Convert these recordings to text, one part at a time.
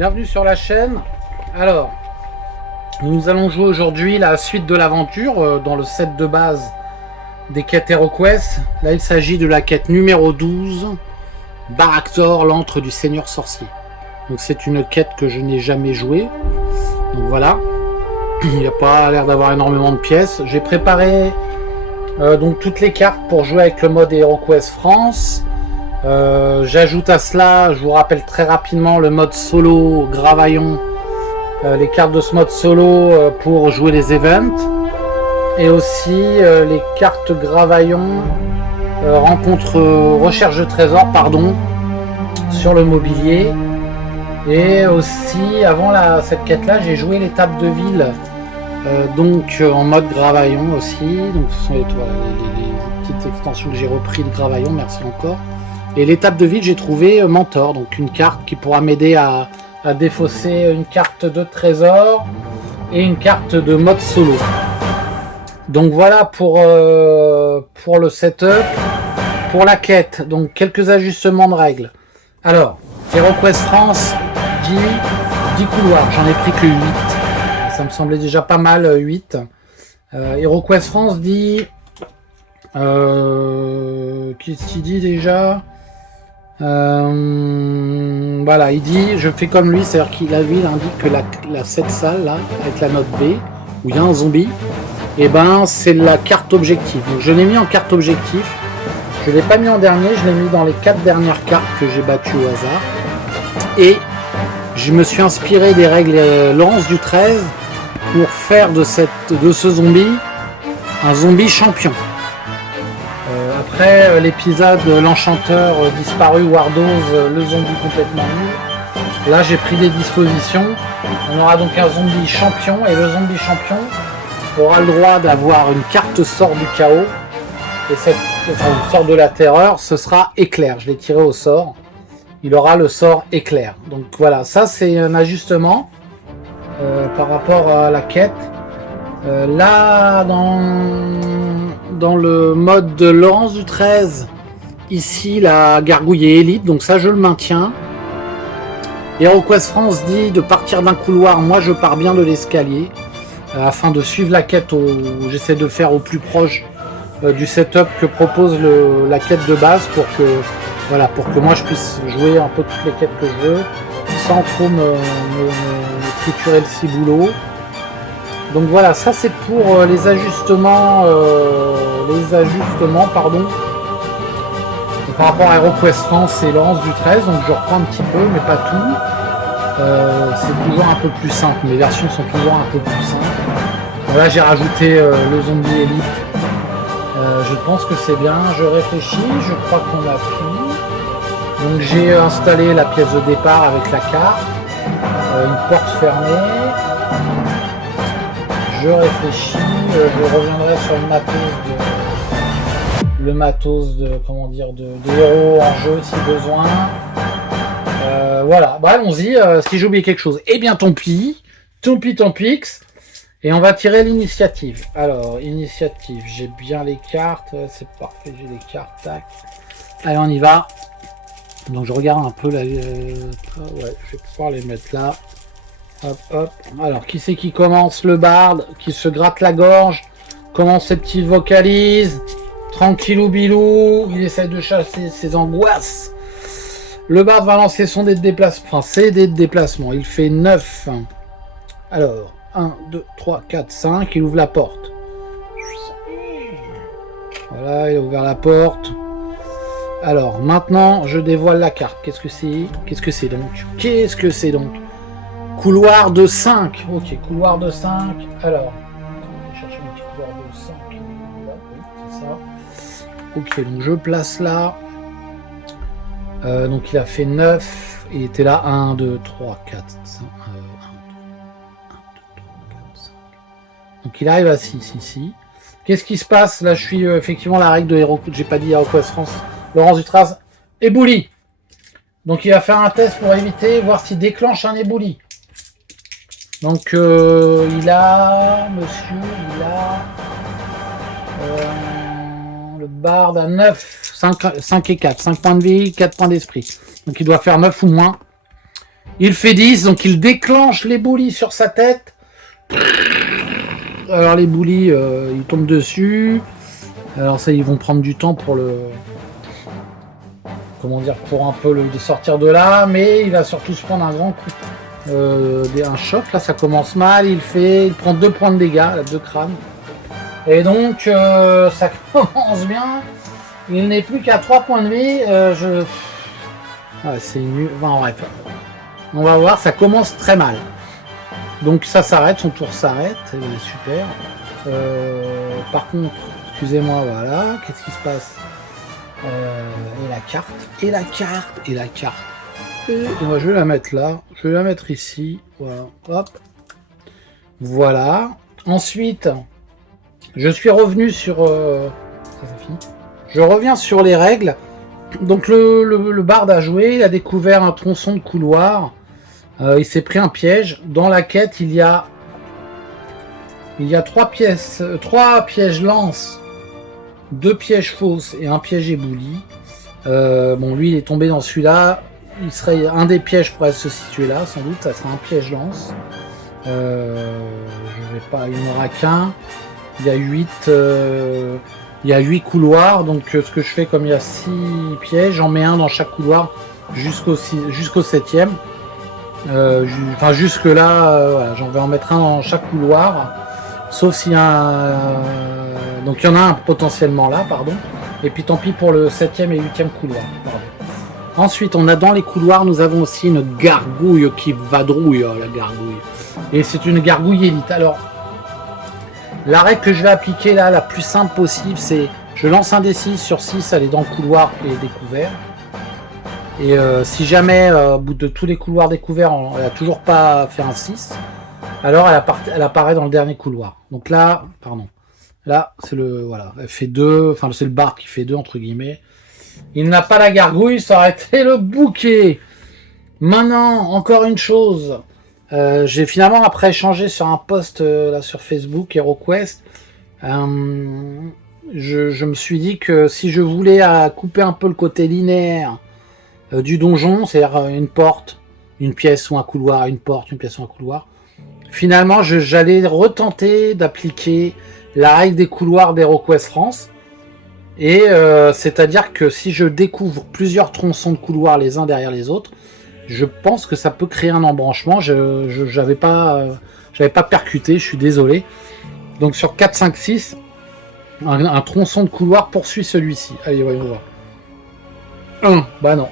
Bienvenue sur la chaîne. Alors, nous allons jouer aujourd'hui la suite de l'aventure dans le set de base des quêtes HeroQuest. Là, il s'agit de la quête numéro 12, Baraktor, l'antre du Seigneur Sorcier. Donc c'est une quête que je n'ai jamais jouée. Donc voilà. Il n'y a pas l'air d'avoir énormément de pièces. J'ai préparé donc toutes les cartes pour jouer avec le mode HeroQuest France. J'ajoute à cela, je vous rappelle très rapidement, le mode solo Gravaillon, les cartes de ce mode solo pour jouer les events, et aussi les cartes Gravaillon rencontre recherche de trésors sur le mobilier. Et aussi avant cette quête là, j'ai joué l'étape de ville donc en mode Gravaillon aussi. Donc ce sont les petites extensions que j'ai repris de Gravaillon, merci encore. Et l'étape de ville, j'ai trouvé Mentor, donc une carte qui pourra m'aider à défausser une carte de trésor et une carte de mode solo. Donc voilà pour le setup. Pour la quête, donc quelques ajustements de règles. Alors, HeroQuest France dit 10 couloirs, j'en ai pris que 8. Ça me semblait déjà pas mal, 8. HeroQuest France dit... qu'est-ce qu'il dit déjà? Voilà, il dit, je fais comme lui, c'est-à-dire qu'il indique que cette salle là, avec la note B, où il y a un zombie, et ben c'est la carte objectif. Donc je l'ai mis en carte objectif, je l'ai pas mis en dernier, je l'ai mis dans les 4 dernières cartes que j'ai battues au hasard, et je me suis inspiré des règles Laurence du 13 pour faire de ce zombie un zombie champion. Après l'épisode l'enchanteur disparu Wardos, le zombie complètement nul, là j'ai pris des dispositions. On aura donc un zombie champion, et le zombie champion aura le droit d'avoir une carte sort du chaos, et sort de la terreur, ce sera éclair. Je l'ai tiré au sort, il aura le sort éclair. Donc voilà, ça c'est un ajustement par rapport à la quête. Là dans le mode de Laurence du 13, ici la gargouille est élite, donc ça je le maintiens. HeroQuest France dit de partir d'un couloir, moi je pars bien de l'escalier, afin de suivre la quête, j'essaie de faire au plus proche du setup que propose la quête de base, pour que moi je puisse jouer un peu toutes les quêtes que je veux, sans trop me triturer le ciboulot. Donc voilà, ça c'est pour les ajustements, par rapport à HeroQuest France et Laurence du 13. Donc je reprends un petit peu, mais pas tout. C'est toujours un peu plus simple, mes versions sont toujours un peu plus simples. Voilà, j'ai rajouté le zombie élite. Je pense que c'est bien, je réfléchis, je crois qu'on a fini. Donc j'ai installé la pièce de départ avec la carte, une porte fermée. Je réfléchis, je reviendrai sur le matos de héros en jeu si besoin. Voilà, bah allons-y. Si j'ai oublié quelque chose, eh bien tant pis, et on va tirer l'initiative. Alors, initiative, j'ai bien les cartes, c'est parfait, j'ai les cartes, tac. Allez, on y va. Donc je regarde un peu ouais, je vais pouvoir les mettre là. Hop, hop. Alors, qui c'est qui commence? Le barde, qui se gratte la gorge. Comment ses petites vocalises? Tranquillou bilou, il essaie de chasser ses angoisses. Le barde va lancer son dé de déplacement. Enfin, ses dés de déplacement. Il fait 9. Alors, 1, 2, 3, 4, 5. Il ouvre la porte. Voilà, il a ouvert la porte. Alors, maintenant, je dévoile la carte. Qu'est-ce que c'est donc? Couloir de 5. Ok, couloir de 5. Alors, on va chercher un petit couloir de 5. Là, oui, c'est ça. Ok, donc je place là. Donc il a fait 9. Il était là 1, 2, 3, 4, 5. 1, 2, 3, 4, 5. Donc il arrive à 6 ici. Qu'est-ce qui se passe? Là, je suis effectivement la règle de HeroQuest. J'ai pas dit HeroQuest France. Laurence du 13. Éboulis. Donc il va faire un test pour éviter, voir s'il déclenche un éboulis. Donc il a le barde à 9, 5 et 4, 5 points de vie, 4 points d'esprit. Donc il doit faire 9 ou moins. Il fait 10, donc il déclenche les boulis sur sa tête. Alors les boulis, ils tombent dessus. Alors ça, ils vont prendre du temps pour le... Comment dire, pour un peu le sortir de là. Mais il va surtout se prendre un grand coup. Un choc, là ça commence mal. Il prend 2 points de dégâts, 2 crânes. Et donc, ça commence bien. Il n'est plus qu'à 3 points de vie. Ouais, c'est nul. Enfin, bref. On va voir, ça commence très mal. Donc ça s'arrête, son tour s'arrête. Super. Par contre, excusez-moi, voilà. Qu'est-ce qui se passe? Et la carte. Et la carte. Et la carte. Et moi, je vais la mettre là. Je vais la mettre ici. Voilà. Hop. Voilà. Ensuite, je suis revenu sur... Ça, c'est fini. Je reviens sur les règles. Donc le barde a joué, il a découvert un tronçon de couloir. Il s'est pris un piège. Dans la quête, il y a 3 pièges lance, 2 pièges fausses et un piège ébloui. Bon, lui, il est tombé dans celui-là. Il serait un des pièges pourrait se situer là, sans doute. Ça sera un piège lance. Je vais pas, il n'y en aura qu'un. Il y a 8 couloirs, donc ce que je fais, comme il y a 6 pièges, j'en mets un dans chaque couloir jusqu'au 7e. Enfin jusque là, voilà, j'en vais en mettre un dans chaque couloir, sauf s'il y a un... donc il y en a un potentiellement là, pardon. Et puis tant pis pour le 7e et 8e couloir. Pardon. Ensuite, on a dans les couloirs, nous avons aussi une gargouille qui vadrouille, la gargouille. Et c'est une gargouille élite. Alors, la règle que je vais appliquer là, la plus simple possible, c'est je lance un D6 sur 6, elle est dans le couloir et découvert. Et si jamais, au bout de tous les couloirs découverts, elle n'a toujours pas fait un 6, alors elle apparaît dans le dernier couloir. Donc là, pardon, là, c'est le, voilà, elle fait 2, enfin c'est le bar qui fait 2, entre guillemets. Il n'a pas la gargouille, ça aurait été le bouquet. Maintenant, encore une chose. J'ai finalement, après échangé sur un post là sur Facebook, HeroQuest, je me suis dit que si je voulais couper un peu le côté linéaire du donjon, c'est-à-dire une porte, une pièce ou un couloir, une porte, une pièce ou un couloir, finalement j'allais retenter d'appliquer la règle des couloirs d'HeroQuest France. Et c'est-à-dire que si je découvre plusieurs tronçons de couloirs les uns derrière les autres, je pense que ça peut créer un embranchement. J'avais pas percuté, je suis désolé. Donc sur 4, 5, 6, un tronçon de couloir poursuit celui-ci. Allez, voyons voir. 1, bah non.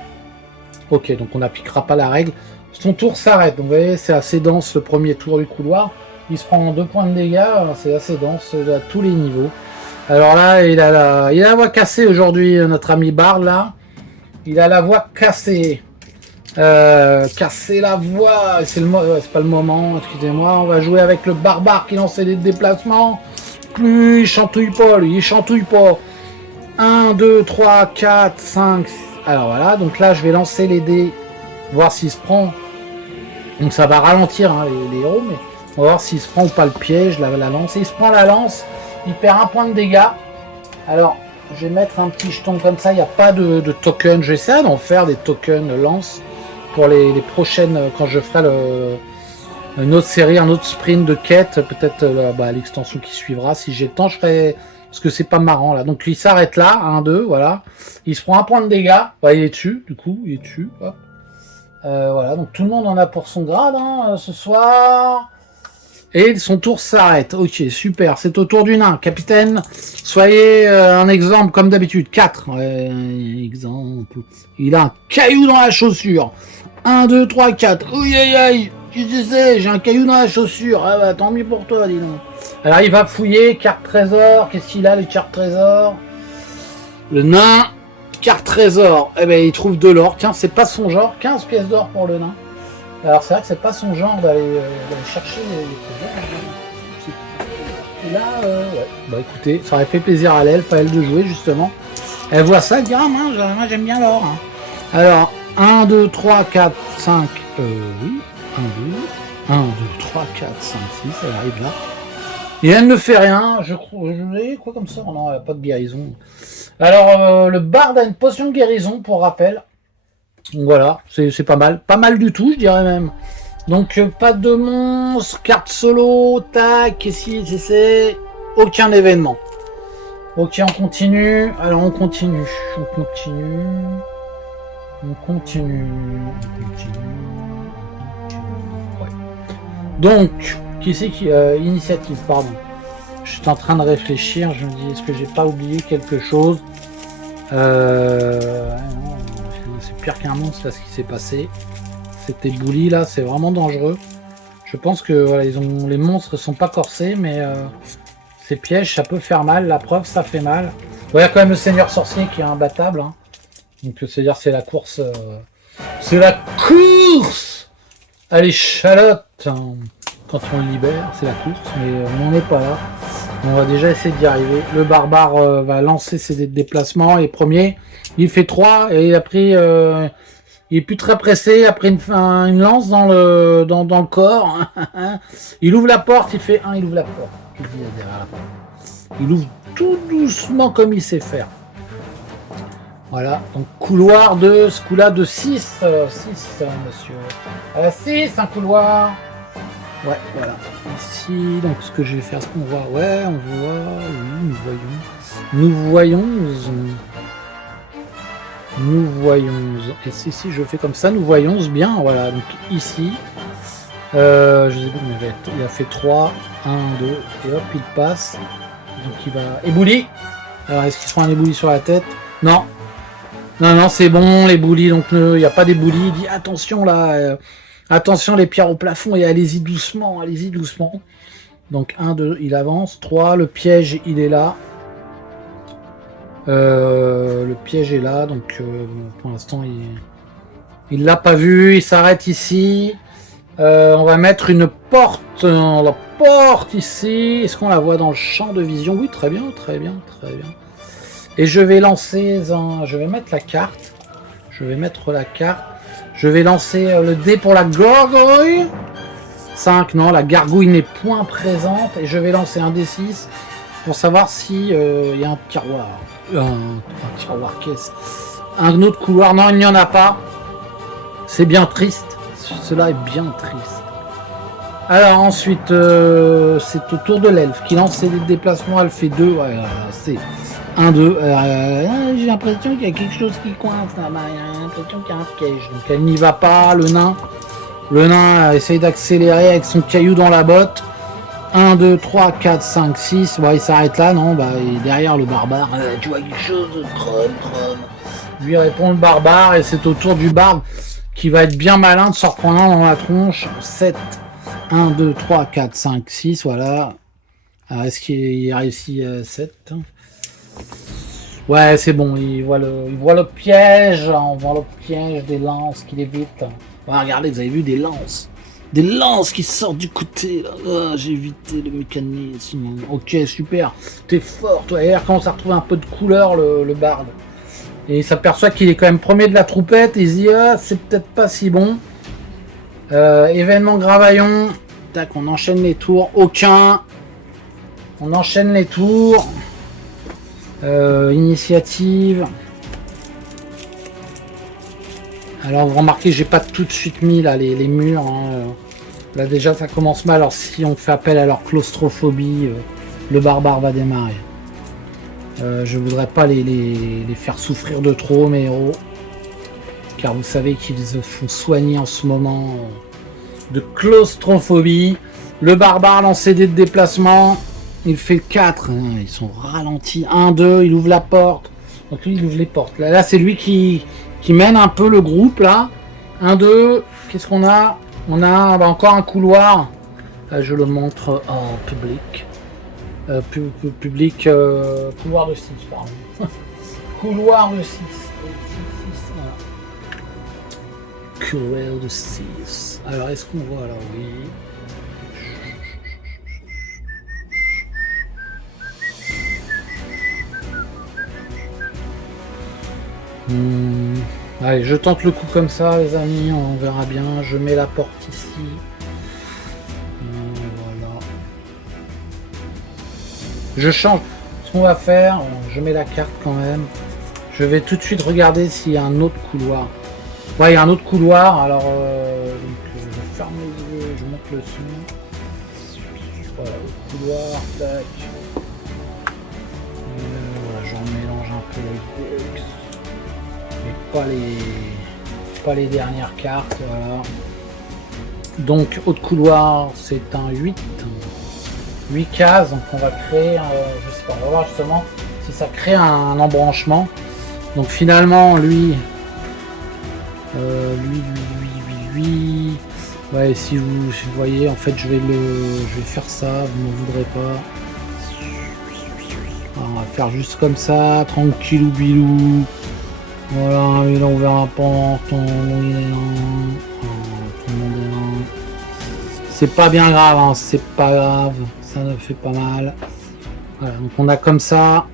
Ok, donc on n'appliquera pas la règle. Son tour s'arrête. Donc vous voyez, c'est assez dense le premier tour du couloir. Il se prend 2 points de dégâts, c'est assez dense à tous les niveaux. Alors là, il a la voix cassée aujourd'hui, notre ami Bard là. Il a la voix cassée. Casser la voix, c'est pas le moment, excusez-moi. On va jouer avec le barbare qui lançait des déplacements. Plus il chantouille pas, lui, il chantouille pas. 1, 2, 3, 4, 5. Alors voilà, donc là je vais lancer les dés, voir s'il se prend. Donc ça va ralentir hein, les héros, mais on va voir s'il se prend ou pas le piège, la lance. Et il se prend la lance, il perd 1 point de dégâts. Alors je vais mettre un petit jeton comme ça, il n'y a pas de token. Je vais essayer d'en faire des tokens lance pour les prochaines, quand je ferai une autre série, un autre sprint de quête, peut-être l'extension qui suivra. Si j'ai le temps, je ferai, parce que c'est pas marrant là. Donc il s'arrête là, 1, 2, voilà. Il se prend 1 point de dégâts, bah, il est dessus, du coup, il est dessus. Hop. Voilà, donc tout le monde en a pour son grade hein, ce soir. Et son tour s'arrête. Ok, super. C'est au tour du nain. Capitaine, soyez un exemple comme d'habitude. 4. Exemple. Il a un caillou dans la chaussure. 1, 2, 3, 4. Ouïe, aïe, aïe. Tu sais, j'ai un caillou dans la chaussure. Ah bah, tant mieux pour toi, dis donc. Alors, il va fouiller. Carte trésor. Qu'est-ce qu'il a, les cartes trésor? Le nain. Carte trésor. Eh ben, il trouve de l'or. Tiens, c'est pas son genre. 15 pièces d'or pour le nain. Alors c'est vrai que c'est pas son genre d'aller chercher les... Là, ouais. Bah écoutez, ça aurait fait plaisir à elle de jouer justement. Elle voit ça, elle dit ah moi j'aime bien l'or. Hein. Alors 1, 2, 3, 4, 5, oui, 1, 2, 1, 2, 3, 4, 5, 6, elle arrive là. Et elle ne fait rien, je crois, quoi comme ça, non, elle n'a pas de guérison. Alors le barde a une potion de guérison pour rappel. Donc voilà, c'est pas mal. Pas mal du tout, je dirais même. Donc pas de monstre, carte solo, tac, ici, c'est aucun événement. Ok, on continue. Alors on continue. Ouais. Donc, qui c'est qui... initiative, pardon. Je suis en train de réfléchir, je me dis, est-ce que j'ai pas oublié quelque chose? Non, c'est pire qu'un monstre là ce qui s'est passé. C'était Bully là, c'est vraiment dangereux. Je pense que voilà, les monstres sont pas corsés, mais ces pièges ça peut faire mal. La preuve, ça fait mal. Il y a quand même le Seigneur Sorcier qui est imbattable. Hein. Donc c'est-à-dire c'est la course. C'est la course à l'échalote. Hein. Quand on le libère, c'est la course, mais on n'en est pas là. On va déjà essayer d'y arriver. Le barbare va lancer ses déplacements. Et premier, il fait 3 et après, il est plus très pressé. Après une lance dans le corps. Il ouvre la porte, il fait 1, il ouvre la porte. Derrière la porte. Il ouvre tout doucement comme il sait faire. Voilà, donc couloir de ce coup-là de 6. 6, monsieur. 6, un couloir. Ouais, voilà. Ici, donc ce que je vais faire, ce qu'on voit. Ouais, on voit. Oui, nous voyons. Et si je fais comme ça, nous voyons bien. Voilà, donc ici. Je sais pas, mais il a fait 3, 1, 2, et hop, il passe. Donc il va. Éboulis. Alors, est-ce qu'il se prend un éboulis sur la tête? Non. Non, c'est bon, les boulis. Donc, il n'y a pas d'éboulis. Il dit attention là. Attention les pierres au plafond et allez-y doucement. Donc 1, 2, il avance. 3, le piège il est là. Le piège est là, donc pour l'instant il l'a pas vu, il s'arrête ici. On va mettre une porte, la porte ici. Est-ce qu'on la voit dans le champ de vision? Oui, très bien. Et je vais lancer, je vais mettre la carte. Je vais lancer le dé pour la gargouille. 5, non, la gargouille n'est point présente. Et je vais lancer un D6 pour savoir si y a un tiroir. Un tiroir, qu'est-ce? Un autre couloir, non, il n'y en a pas. C'est bien triste. Cela est bien triste. Alors ensuite, c'est au tour de l'elfe qui lance ses déplacements. Elle fait 2. Ouais, c'est 1, 2. J'ai l'impression qu'il y a quelque chose qui coince là-bas. J'ai l'impression qu'il y a un piège. Donc elle n'y va pas. Le nain essaye d'accélérer avec son caillou dans la botte. 1, 2, 3, 4, 5, 6. Bon, il s'arrête là, non? Bah, il est derrière le barbare. Tu vois quelque chose? Chrome. Lui répond le barbare et c'est au tour du barbe qui va être bien malin de se reprendre dans la tronche. 7. 1, 2, 3, 4, 5, 6. Voilà. Alors, est-ce qu'il réussit 7? Ouais, c'est bon. Il voit le piège. On voit le piège des lances qu'il évite. Ouais, regardez, vous avez vu des lances. Des lances qui sortent du côté. Oh, j'ai évité le mécanisme. Ok, super. T'es fort, toi. Et il commence à retrouver un peu de couleur, le barde. Et il s'aperçoit qu'il est quand même premier de la troupette. Et il se dit, ah, c'est peut-être pas si bon. Événement Gravaillon. Tac, on enchaîne les tours. Aucun. On enchaîne les tours. Initiative. Alors vous remarquez, j'ai pas tout de suite mis là les murs. Hein. Là déjà ça commence mal. Alors si on fait appel à leur claustrophobie, le barbare va démarrer. Je voudrais pas les faire souffrir de trop, mes héros. Car vous savez qu'ils se font soigner en ce moment de claustrophobie. Le barbare lance des déplacements. Il fait 4. Hein. Ils sont ralentis. 1, 2, il ouvre la porte. Donc lui il ouvre les portes. Là c'est lui qui mène un peu le groupe là. 1, 2, qu'est-ce qu'on a? On a encore un couloir. Je le montre en public. Couloir de 6, pardon. Couloir de 6. Couloir de 6. Alors est-ce qu'on voit là? Oui. Allez, je tente le coup comme ça, les amis, on verra bien. Je mets la porte ici. Voilà. Je change. Ce qu'on va faire, je mets la carte quand même. Je vais tout de suite regarder s'il y a un autre couloir. Ouais, il y a un autre couloir. Alors, je ferme les yeux, je monte le son. Voilà, le couloir, tac. Voilà, j'en mélange un peu les box. Mais pas les dernières cartes, voilà. Donc, autre couloir, c'est un 8 cases, donc on va créer, je sais pas, on va voir justement si ça crée un embranchement. Donc finalement, lui, ouais, si vous voyez, en fait, je vais faire ça, vous ne voudrez pas. Alors, on va faire juste comme ça, tranquillou bilou. Voilà, et là on verra pas, tout le monde est là. C'est pas bien grave, hein, c'est pas grave, ça ne fait pas mal. Voilà, donc on a comme ça.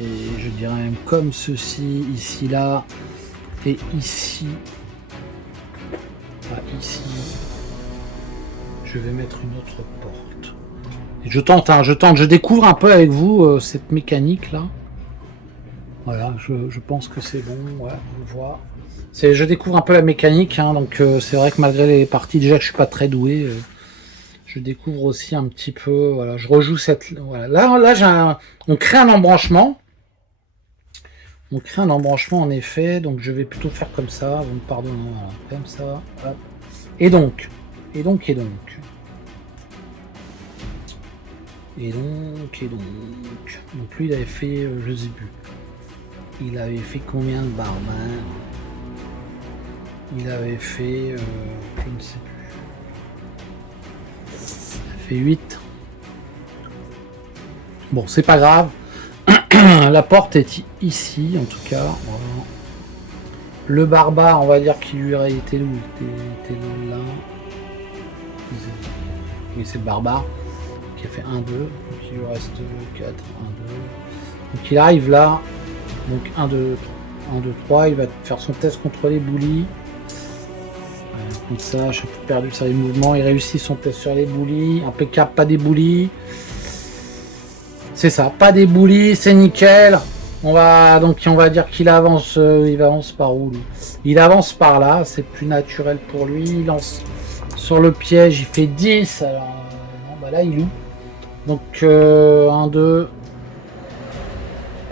Et je dirais même comme ceci, ici, là. Et ici. Voilà, ici. Je vais mettre une autre porte. Et je tente, je découvre un peu avec vous cette mécanique là. Voilà, je pense que c'est bon, ouais, on voit. Je découvre un peu la mécanique, hein, donc c'est vrai que malgré les parties déjà que je suis pas très doué, je découvre aussi un petit peu. Voilà, je rejoue cette. Voilà, là on crée un embranchement. On crée un embranchement en effet, donc je vais plutôt faire comme ça. Vous me pardonnez, voilà, comme ça. Hop. Et donc. Donc lui il avait fait, je sais plus. Il avait fait combien de barman? Il avait fait, je ne sais plus. Ça fait 8. Bon, c'est pas grave. La porte est ici, en tout cas. Voilà. Le barbare, on va dire qu'il lui aurait été où? Il était là. Oui, c'est le barbare qui a fait 1, 2. Donc il lui reste 4, 1, 2. Donc il arrive là. Donc 1, 2, 3. Il va faire son test contre les boulis. Comme ça, je suis perdu sur les mouvements. Il réussit son test sur les boulis. Impeccable, pas des boulis. C'est ça, pas des boulis, c'est nickel. On va dire qu'il avance. Il avance par où lui? Il avance par là, c'est plus naturel pour lui. Il lance sur le piège, il fait 10. Alors non, bah là il loue. Donc 1, 2.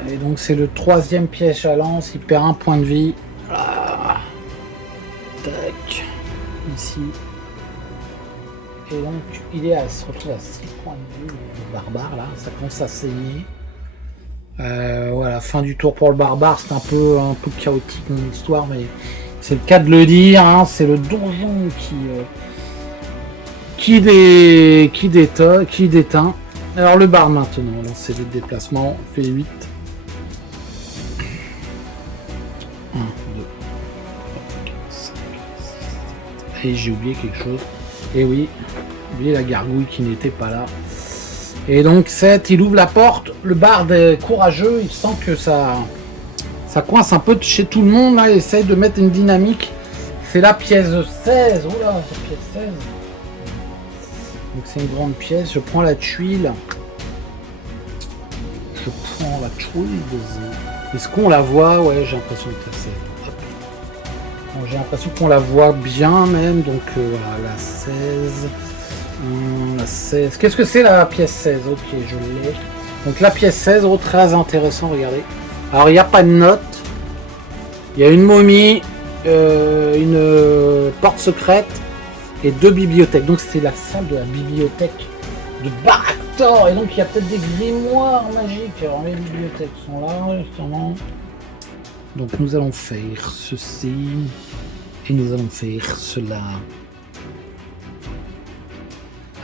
Et donc c'est le 3e piège à lance. Il perd 1 point de vie. Ah. Tac. Ici. Et donc il se retrouve à 6 points de vie, le barbare là, ça commence à saigner. Voilà, fin du tour pour le barbare, c'est un peu chaotique mon histoire, mais c'est le cas de le dire, hein, c'est le donjon qui déteint. Alors le bar maintenant, là c'est le déplacement, fait 8. 1, 2, 5, 6, et j'ai oublié quelque chose. Et oui, oublié la gargouille qui n'était pas là. Et donc 7, il ouvre la porte, le barde est courageux, il sent que ça coince un peu chez tout le monde, là, il essaye de mettre une dynamique. C'est la pièce 16, oh là, c'est pièce 16. Donc c'est une grande pièce, je prends la tuile. Est-ce qu'on la voit? Ouais, j'ai l'impression que c'est... J'ai l'impression qu'on la voit bien même, donc voilà, la 16. La 16. Qu'est-ce que c'est la pièce 16? Ok, je l'ai. Donc la pièce 16, oh, très intéressant, regardez. Alors il n'y a pas de note. Il y a une momie, une porte secrète et 2 bibliothèques. Donc c'est la salle de la bibliothèque de Baraktor. Et donc il y a peut-être des grimoires magiques. Alors les bibliothèques sont là, justement. Donc nous allons faire ceci. Et nous allons faire cela.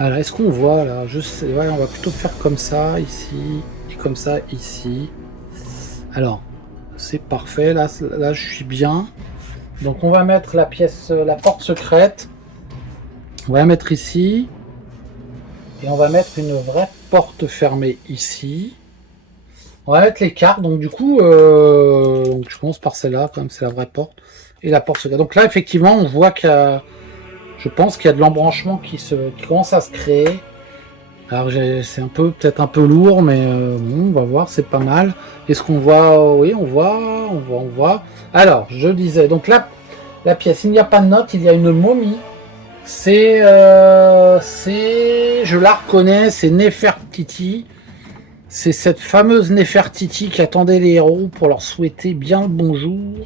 Alors, est-ce qu'on voit là? Je sais, ouais, on va plutôt faire comme ça, ici, et comme ça, ici. Alors, c'est parfait, là je suis bien. Donc, on va mettre la pièce, la porte secrète. On va la mettre ici. Et on va mettre une vraie porte fermée ici. On va mettre les cartes, donc du coup, donc je commence par celle-là, comme c'est la vraie porte. Et la porte secrète. Donc là, effectivement, on voit qu'il y a... Je pense qu'il y a de l'embranchement qui commence à se créer. Alors c'est peut-être un peu lourd, mais bon, on va voir, c'est pas mal. Est-ce qu'on voit? Oui, on on voit. Alors, je disais, donc là, la pièce, il n'y a pas de note, il y a une momie. C'est, je la reconnais, c'est Nefertiti. C'est cette fameuse Nefertiti qui attendait les héros pour leur souhaiter bien le bonjour.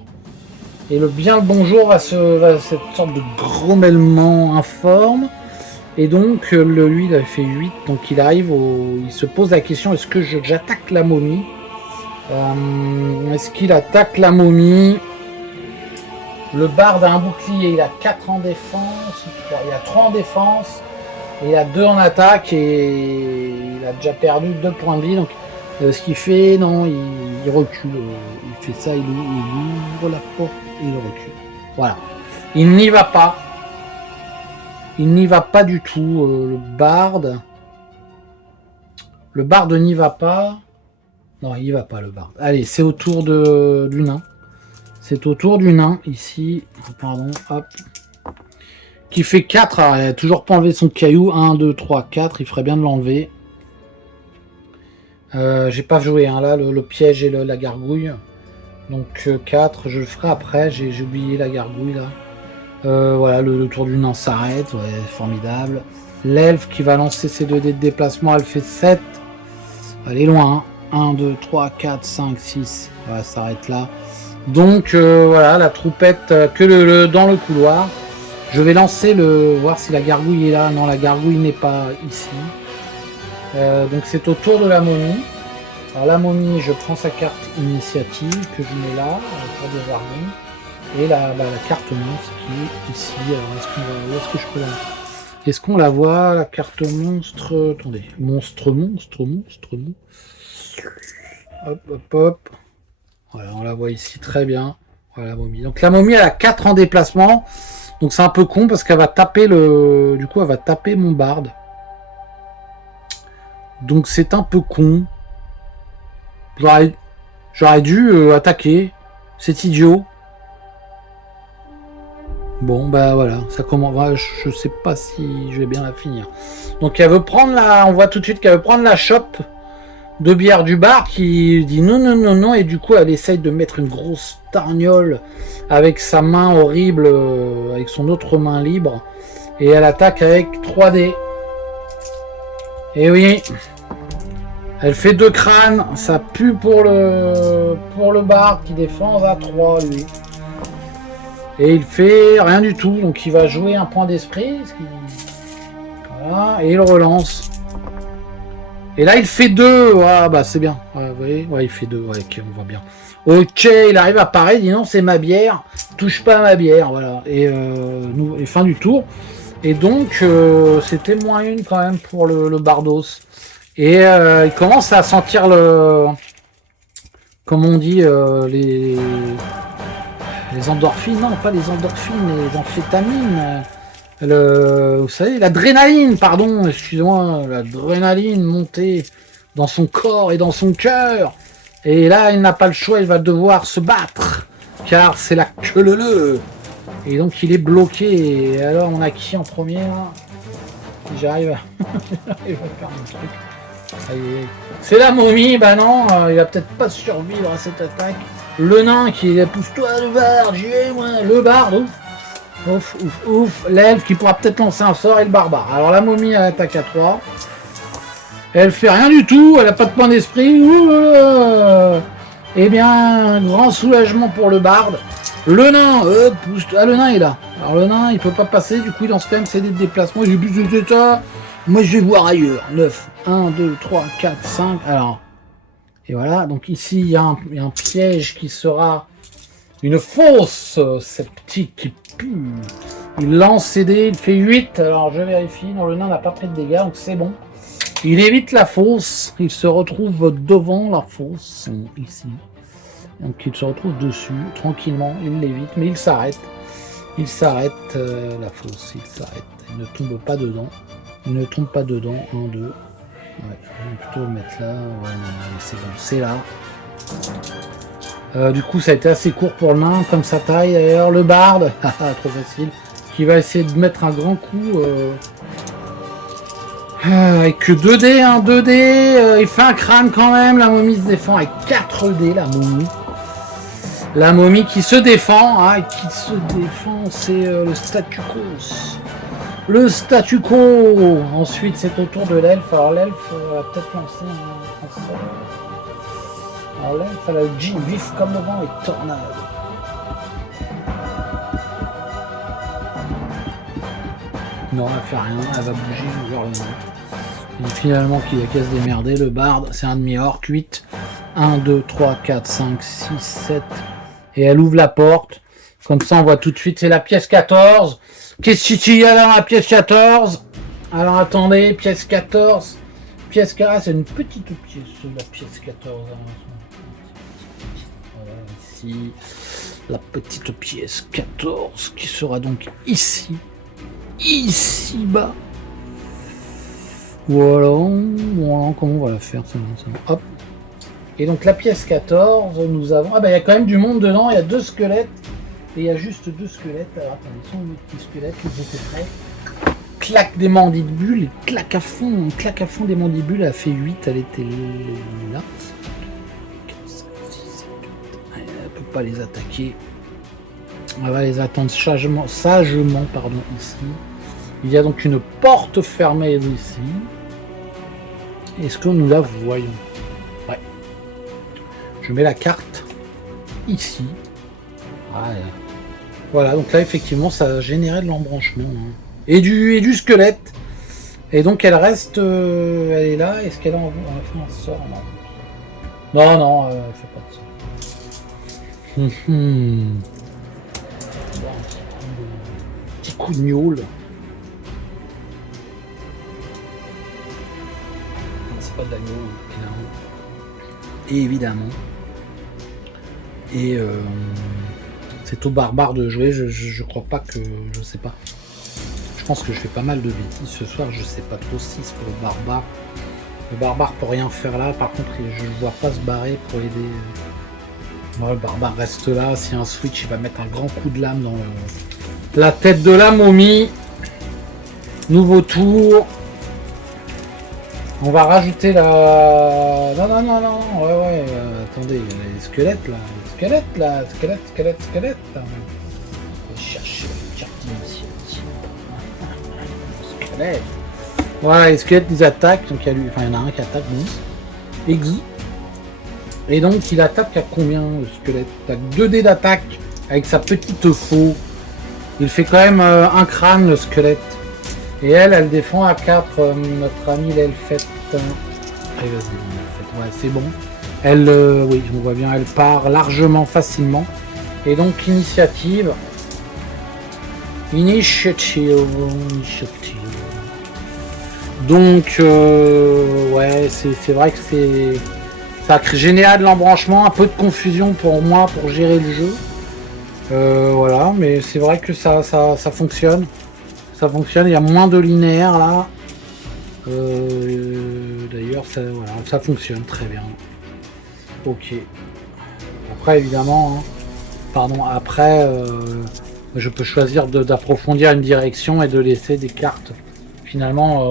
Et le bien le bonjour va cette sorte de grommellement informe. Et donc, lui, il avait fait 8, donc il arrive il se pose la question, est-ce que j'attaque la momie? Est-ce qu'il attaque la momie? Le barde a un bouclier, il a 4 en défense, il a 3 en défense, et il a 2 en attaque, et il a déjà perdu 2 points de vie, donc ce qu'il fait, non, il recule, il fait ça, il ouvre la porte, et il recule. Voilà. Il n'y va pas. Il n'y va pas du tout, le barde. Le barde n'y va pas. Non, il n'y va pas, le barde. Allez, c'est au tour du nain. C'est au tour du nain, ici. Pardon, hop. Qui fait 4. Alors, il n'a toujours pas enlevé son caillou. 1, 2, 3, 4. Il ferait bien de l'enlever. J'ai pas joué, hein, là, le piège et la gargouille. Donc 4, je le ferai après. J'ai oublié la gargouille, là. Voilà, le tour du nain s'arrête. Ouais, formidable. L'elfe qui va lancer ses 2 dés de déplacement, elle fait 7. Elle est loin. Hein. 1, 2, 3, 4, 5, 6. Voilà, s'arrête là. Donc voilà, la troupette dans le couloir. Je vais lancer voir si la gargouille est là. Non, la gargouille n'est pas ici. Donc c'est au tour de la momie. Alors la momie, je prends sa carte initiative que je mets là, pour des armes. Et la carte monstre qui est ici. Alors où est-ce que je peux la... Est-ce qu'on la voit, la carte monstre? Attendez, monstre. Hop, hop, hop. Voilà, on la voit ici très bien. Voilà la momie. Donc la momie, elle a 4 en déplacement. Donc c'est un peu con parce qu'elle va taper Du coup, elle va taper mon barde. Donc c'est un peu con. J'aurais dû attaquer. C'est idiot. Bon, bah voilà, ça commence. Je sais pas si je vais bien la finir. Donc elle veut prendre on voit tout de suite qu'elle veut prendre la chope de bière du bar qui dit non, non, non, non. Et du coup, elle essaye de mettre une grosse tarniole avec sa main horrible, avec son autre main libre. Et elle attaque avec 3D. Et oui. Elle fait 2 crânes. Ça pue pour le bar qui défend à 3, lui. Et il fait rien du tout, donc il va jouer un point d'esprit. Voilà, et il relance. Et là il fait 2. Ah bah c'est bien. Ouais, vous voyez, ouais, il fait 2. Ouais, ok, on voit bien. Ok, il arrive à parer, il dit non, c'est ma bière. Touche pas à ma bière. Voilà. Et fin du tour. Et donc c'était -1 quand même pour le Bardos. Et il commence à sentir comme on dit, les endorphines, non, pas les endorphines, les amphétamines. Vous savez, l'adrénaline, pardon, excusez-moi, l'adrénaline montée dans son corps et dans son cœur. Et là, il n'a pas le choix, il va devoir se battre, car c'est la queue leu. Et donc, il est bloqué. Et alors, on a qui en premier, là? J'arrive à faire un truc. C'est la momie, bah non, il va peut-être pas survivre à cette attaque. Le nain qui pousse-toi le bar, j'y vais moi, le barde, ouf, ouf, ouf, l'elfe qui pourra peut-être lancer un sort et le barbare. Alors la momie elle attaque à 3. Elle fait rien du tout, elle a pas de point d'esprit. Eh bien, grand soulagement pour le barde. Le nain, pousse-toi, le nain est là. Alors le nain il peut pas passer, du coup il lance quand même ses dés de déplacement. J'ai plus de ça. Moi je vais voir ailleurs. 9, 1, 2, 3, 4, 5. Alors. Et voilà, donc ici il y a un piège qui sera une fosse sceptique qui pue. Il lance ses dés, il fait 8. Alors je vérifie, non, le nain n'a pas pris de dégâts, donc c'est bon. Il évite la fosse, il se retrouve devant la fosse, ici. Donc il se retrouve dessus, tranquillement, il l'évite, mais il s'arrête. Il s'arrête, la fosse, il s'arrête. Il ne tombe pas dedans. Il ne tombe pas dedans, 1, 2. Ouais, on va plutôt le mettre là. Ouais, non, c'est bon, c'est là. Du coup, ça a été assez court pour le nain, comme sa taille. D'ailleurs, le barde, trop facile, qui va essayer de mettre un grand coup. Avec 2D, hein, 2D. Il fait un crâne quand même. La momie se défend avec 4D, la momie. La momie qui se défend, hein, qui se défend, c'est le statu quo. Le statu quo. Ensuite, c'est au tour de l'elfe. Alors l'elfe va peut-être lancer un sort. Alors l'elfe, elle a le G vif comme le vent et tornade. Non, elle fait rien, elle va bouger vers le nord. Et finalement, qu'il a qu'à se démerder, le barde, c'est un demi-orc, 8. 1, 2, 3, 4, 5, 6, 7. Et elle ouvre la porte. Comme ça, on voit tout de suite, c'est la pièce 14. Qu'est-ce qu'il y a dans la pièce 14? Alors attendez, pièce 14. Pièce 14, c'est une petite pièce, la pièce 14. Voilà, ici, la petite pièce 14 qui sera donc ici. Ici bas. Voilà, comment on va la faire ça. Hop. Et donc la pièce 14, nous avons... Ah bah il y a quand même du monde dedans, il y a 2 squelettes. Et il y a juste 2 squelettes. Alors attendez, ils sont où les petits squelettes, ils étaient prêts. Claque des mandibules, claque à fond des mandibules, elle a fait 8, elle était là. 4, 5, 6, 7, 8. Elle ne peut pas les attaquer. On va les attendre sagement, ici. Il y a donc une porte fermée ici. Est-ce que nous la voyons? Ouais. Je mets la carte ici. Ouais. Voilà, donc là effectivement ça a généré de l'embranchement. Hein. Et du squelette. Et donc elle reste... elle est là. Est-ce qu'elle a fait un sort? Non, elle fait pas de sort. Petit coup de miaule. C'est pas de la miaule, évidemment. Et c'est au barbare de jouer. Je crois pas que... Je sais pas. Je pense que je fais pas mal de bêtises ce soir. Je sais pas trop si c'est pour le barbare. Le barbare peut rien faire là. Par contre, je ne vois pas se barrer pour aider. Ouais, le barbare reste là. Si un switch, il va mettre un grand coup de lame dans la tête de la momie. Nouveau tour. On va rajouter la... Non. Ouais. Attendez, il y a les squelettes là. Squelette. Je vais chercher la carte initiative. Squelette. Voilà, les squelettes, ils attaquent. Donc il y en a un qui attaque, bon. Et donc il attaque à combien le squelette? Il a 2 dés d'attaque avec sa petite faux. Il fait quand même un crâne le squelette. Et elle défend à 4. Notre amie l'elfette. Allez, vas-y, ouais, c'est bon. Elle, oui, on voit bien, elle part largement, facilement. Et donc initiative. Donc, ouais, c'est vrai que ça a généré de l'embranchement, un peu de confusion pour moi pour gérer le jeu. Voilà, mais c'est vrai que ça fonctionne. Ça fonctionne, il y a moins de linéaire là. D'ailleurs, voilà, ça fonctionne très bien. Ok. Après, évidemment, je peux choisir d'approfondir une direction et de laisser des cartes. Finalement,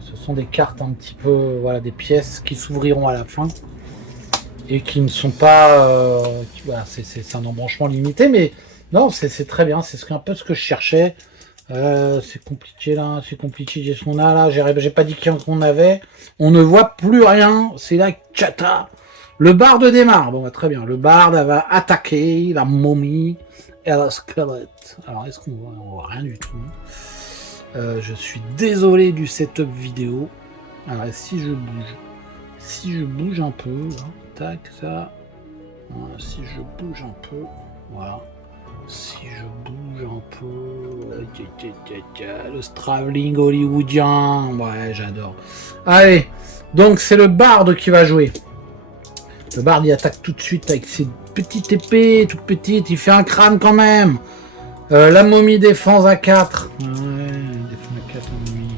ce sont des cartes un petit peu, voilà, des pièces qui s'ouvriront à la fin et qui ne sont pas, voilà, c'est un embranchement limité, mais non, c'est très bien. C'est un peu ce que je cherchais. C'est compliqué là, c'est compliqué. Qu'est-ce qu'on a là? J'ai pas dit qu'on avait. On ne voit plus rien. C'est la cata. Le barde démarre. Bon, bah, très bien. Le barde va attaquer la momie et la squelette. Alors, est-ce qu'on voit? On voit rien du tout. Je suis désolé du setup vidéo. Alors, si je bouge un peu, là, tac, ça. Voilà, si je bouge un peu, voilà. Si je bouge un peu... Le travelling hollywoodien... Ouais, j'adore. Allez, donc c'est le barde qui va jouer. Le barde, il attaque tout de suite avec ses petites épées, toutes petites. Il fait un crâne quand même. La momie défense à 4. Ouais, défense à 4 en momie.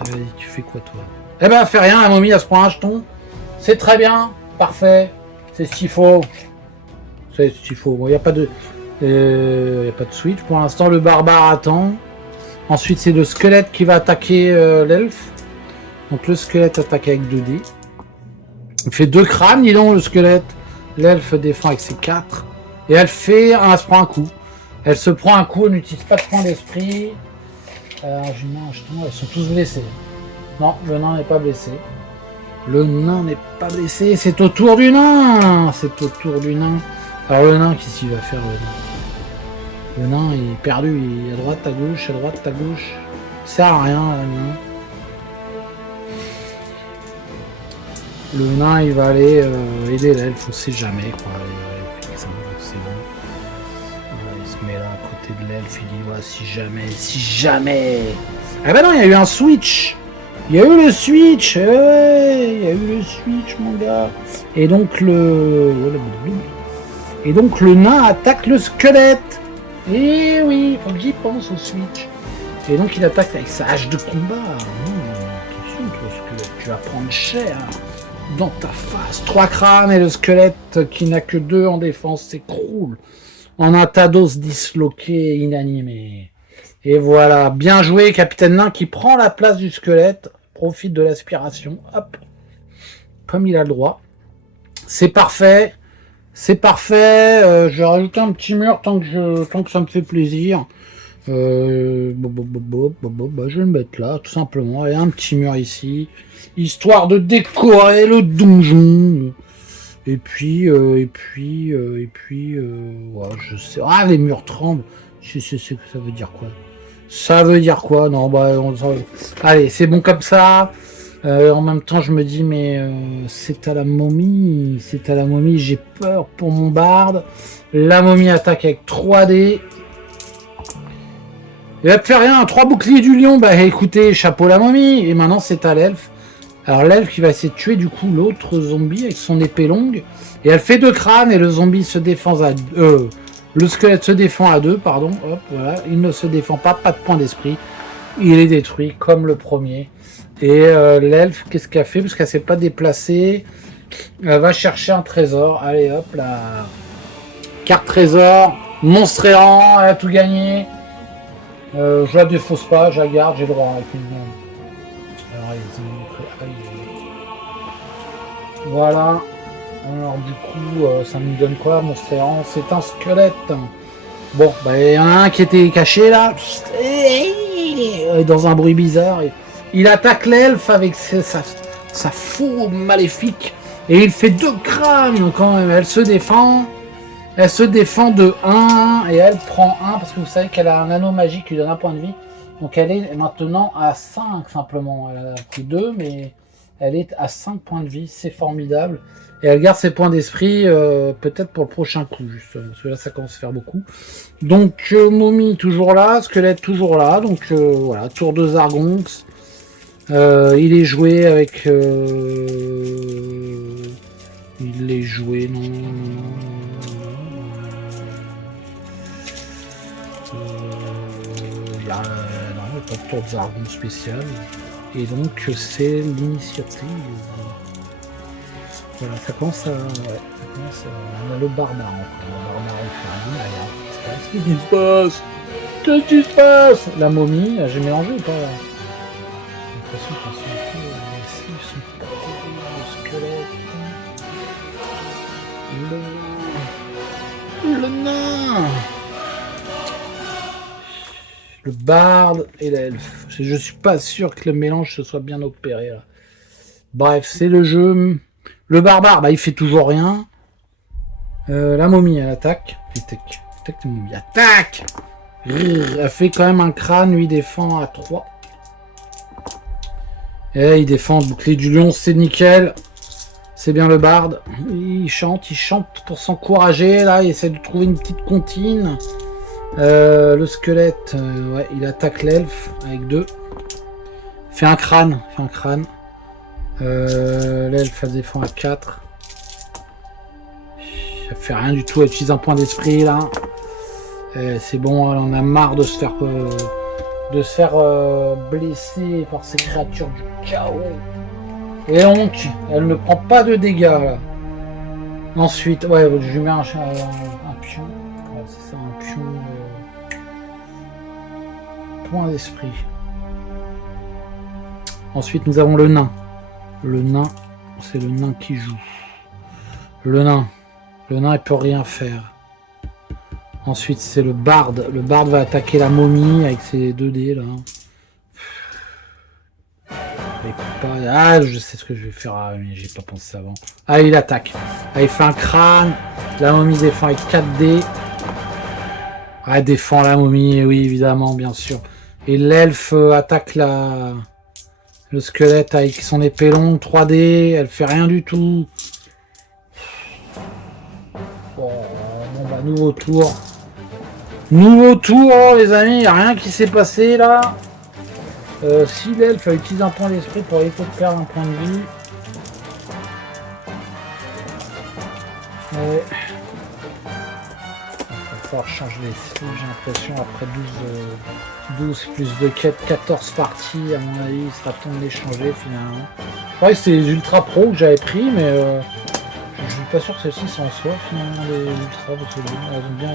Ah, vas-y, tu fais quoi, toi? Eh ben, fais rien, la momie, elle se prend un jeton. C'est très bien, parfait. C'est ce qu'il faut. C'est ce qu'il faut. Bon, il n'y a pas de... Il n'y a pas de switch pour l'instant. Le barbare attend. Ensuite, c'est le squelette qui va attaquer l'elfe. Donc, le squelette attaque avec 2 dés. Il fait 2 crânes, dis donc, le squelette. L'elfe défend avec ses 4. Et elle se prend un coup. Elle se prend un coup, elle n'utilise pas de point d'esprit. Elles sont tous blessés. Non, le nain n'est pas blessé. Le nain n'est pas blessé. C'est au tour du nain. C'est au tour du nain. Alors le nain, qu'est-ce qu'il va faire le nain? Le nain est perdu. Il est à droite, à gauche, à droite, à gauche. Ça sert à rien, le nain. Le nain, il va aller aider l'elfe, on sait jamais, quoi. C'est bon. Il se met là à côté de l'elfe, il dit, ouais, si jamais. Ah bah non, il y a eu un switch. Il y a eu le switch, ouais, il y a eu le switch, mon gars. Et donc le nain attaque le squelette. Et oui, faut que j'y pense au switch. Et donc il attaque avec sa hache de combat. Attention, toi, squelette, tu vas prendre cher. Dans ta face, 3 crânes et le squelette qui n'a que 2 en défense s'écroule en un tas d'os disloqués et inanimés. Et voilà, bien joué, Capitaine Nain qui prend la place du squelette, profite de l'aspiration, hop, comme il a le droit. C'est parfait, je vais rajouter un petit mur tant que ça me fait plaisir. Je vais le mettre là, tout simplement, et un petit mur ici. Histoire de décorer le donjon. Et puis, ouais, je sais. Ah, les murs tremblent. Je sais que ça veut dire quoi. Ça veut dire quoi? Non, bah, allez, c'est bon comme ça. En même temps, je me dis, mais c'est à la momie. J'ai peur pour mon barde. La momie attaque avec 3D. Il va te faire rien. 3 boucliers du lion. Bah, écoutez, chapeau la momie. Et maintenant, c'est à l'elfe. Alors l'elfe qui va essayer de tuer du coup l'autre zombie avec son épée longue. Et elle fait 2 crânes et le zombie se défend à le squelette se défend à 2, pardon. Hop, voilà. Il ne se défend pas de point d'esprit. Il est détruit comme le premier. Et l'elfe, qu'est-ce qu'elle fait? Parce qu'elle s'est pas déplacée. Elle va chercher un trésor. Allez hop, la carte trésor. Monstre errant, elle a tout gagné. Je la défausse pas, je la garde, j'ai le droit. Avec une... Voilà. Alors du coup, ça nous donne quoi, monstre errant? C'est un squelette. Bon, bah il y en a un qui était caché là, dans un bruit bizarre. Il attaque l'elfe avec sa fourbe maléfique et il fait 2 crânes quand même. Elle se défend. Elle se défend de 1 et elle prend 1 parce que vous savez qu'elle a un anneau magique qui lui donne un point de vie. Donc elle est maintenant à 5 simplement. Elle a pris 2 mais elle est à 5 points de vie. C'est formidable. Et elle garde ses points d'esprit peut-être pour le prochain coup. Juste, parce que là ça commence à faire beaucoup. Donc momie toujours là. Squelette toujours là. Donc voilà. Tour de Zargonx. Il est joué avec... Il est joué... Non. Non, pas de tour de Zargon spécial. Et donc c'est l'initiative. Voilà, ça commence à... Ouais, ça commence à... On a le barbare encore. Le barbare il fait rien. Qu'est-ce qui se passe? Qu'est-ce qui se passe? La momie, j'ai mélangé ou pas là? J'ai l'impression qu'ils sont un peu... Les sleeves sont pas terribles, le squelette... Le nain. Le barde et l'elfe. Je suis pas sûr que le mélange se soit bien opéré là. Bref, c'est le jeu. Le barbare, bah il fait toujours rien. La momie, elle attaque. Attaque, momie. Attaque. Elle fait quand même un crâne, lui il défend à 3. Et il défend le bouclier du lion, c'est nickel. C'est bien le barde. Il chante pour s'encourager. Là, il essaie de trouver une petite comptine. Le squelette, ouais, il attaque l'elfe avec 2. Fait un crâne. L'elfe, elle défend à 4. Elle fait rien du tout, elle utilise un point d'esprit là. C'est bon, elle en a marre de se faire blesser par ces créatures du chaos. Et donc, elle ne prend pas de dégâts là. Ensuite, ouais, je lui mets un pion. Ouais, c'est ça, un pion. Point d'esprit. Ensuite, nous avons le nain. Le nain, c'est le nain qui joue. Le nain. Le nain, il peut rien faire. Ensuite, c'est le barde. Le barde va attaquer la momie avec ses 2 dés, là. Ah, je sais ce que je vais faire, mais j'ai pas pensé avant. Ah, il attaque. Ah, il fait un crâne. La momie défend avec 4 dés. Ah, défend la momie, oui, évidemment, bien sûr. Et l'elfe attaque le squelette avec son épée longue, 3D. Elle fait rien du tout. Bon, bah, nouveau tour. Nouveau tour, les amis. Il n'y a rien qui s'est passé, là. Si l'elfe a utilisé un point d'esprit pour éviter de perdre un point de vie. Ouais. Il va falloir changer les styles, j'ai l'impression, après 12 plus de quêtes, 14 parties, à mon avis, il sera temps de les changer finalement. Ouais, c'est les ultra pro que j'avais pris, mais je suis pas sûr que celle-ci s'en soit finalement, les ultra, parce qu'elles ont bien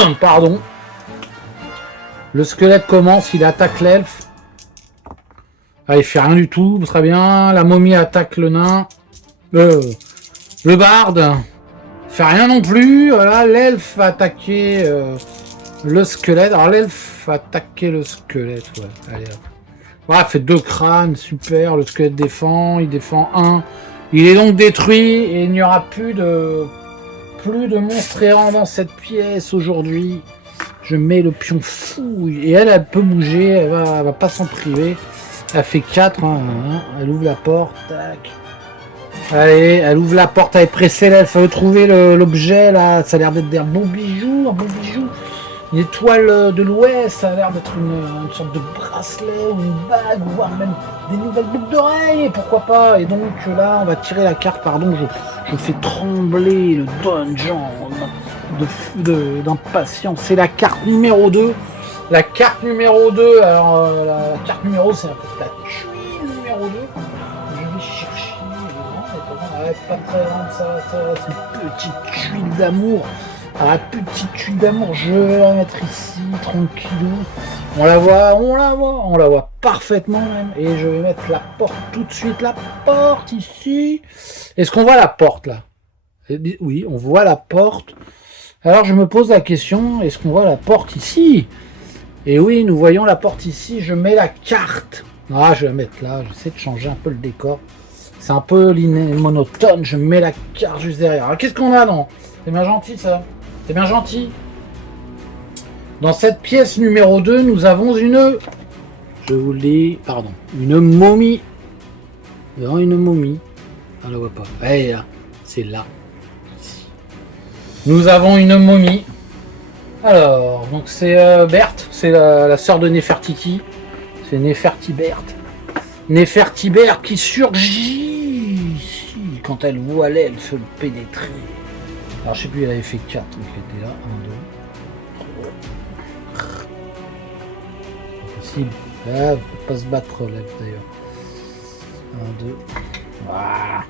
vieilli. Pardon. Le squelette commence, il attaque l'elfe. Ah, il fait rien du tout, très bien. La momie attaque le nain. Le barde fait rien non plus. Voilà, l'elfe va attaquer le squelette. Alors l'elfe va attaquer le squelette. Ouais, allez hop. Voilà, fait 2 crânes, super. Le squelette défend, il défend 1. Il est donc détruit et il n'y aura plus de monstres errants dans cette pièce aujourd'hui. Je mets le pion fou. Et elle peut bouger. Elle va pas s'en priver. Elle fait 4. Elle ouvre la porte. Tac. Allez, elle ouvre la porte. Elle est pressée. Là, elle veut trouver l'objet. Là, ça a l'air d'être un beau bijou. Une étoile de l'Ouest. Ça a l'air d'être une sorte de bracelet ou une bague. Voire même des nouvelles boucles d'oreilles. Pourquoi pas. Et donc là, on va tirer la carte. Pardon, je fais trembler le donjon d'impatience. C'est la carte numéro 2. La carte numéro 2, alors la carte numéro, c'est un peu la tuile numéro 2. Je vais chercher, pas très grande, ça, c'est une petite tuile d'amour. Alors, la petite tuile d'amour, je vais la mettre ici, tranquillou. On la voit parfaitement même. Et je vais mettre la porte tout de suite, la porte ici. Est-ce qu'on voit la porte là? Oui, on voit la porte. Alors je me pose la question, est-ce qu'on voit la porte ici? Et oui, nous voyons la porte ici, je mets la carte. Ah, je vais la mettre là, j'essaie de changer un peu le décor. C'est un peu monotone, je mets la carte juste derrière. Alors qu'est-ce qu'on a non? C'est bien gentil ça. C'est bien gentil. Dans cette pièce numéro 2, nous avons une... Je vous le dis, pardon. Une momie. Non, une momie. On la voit pas. Allez, là. C'est là. Ici. Nous avons une momie. Alors, donc c'est Berthe, c'est la sœur de Nefertiti. C'est Nefertibert. Nefertibert qui surgit quand elle voit l'elfe le pénétrer. Alors je sais plus, elle avait fait 4, donc elle était là. 1, 2. C'est possible. Ah, elle peut pas se battre l'elfe d'ailleurs. 1, 2. Voilà.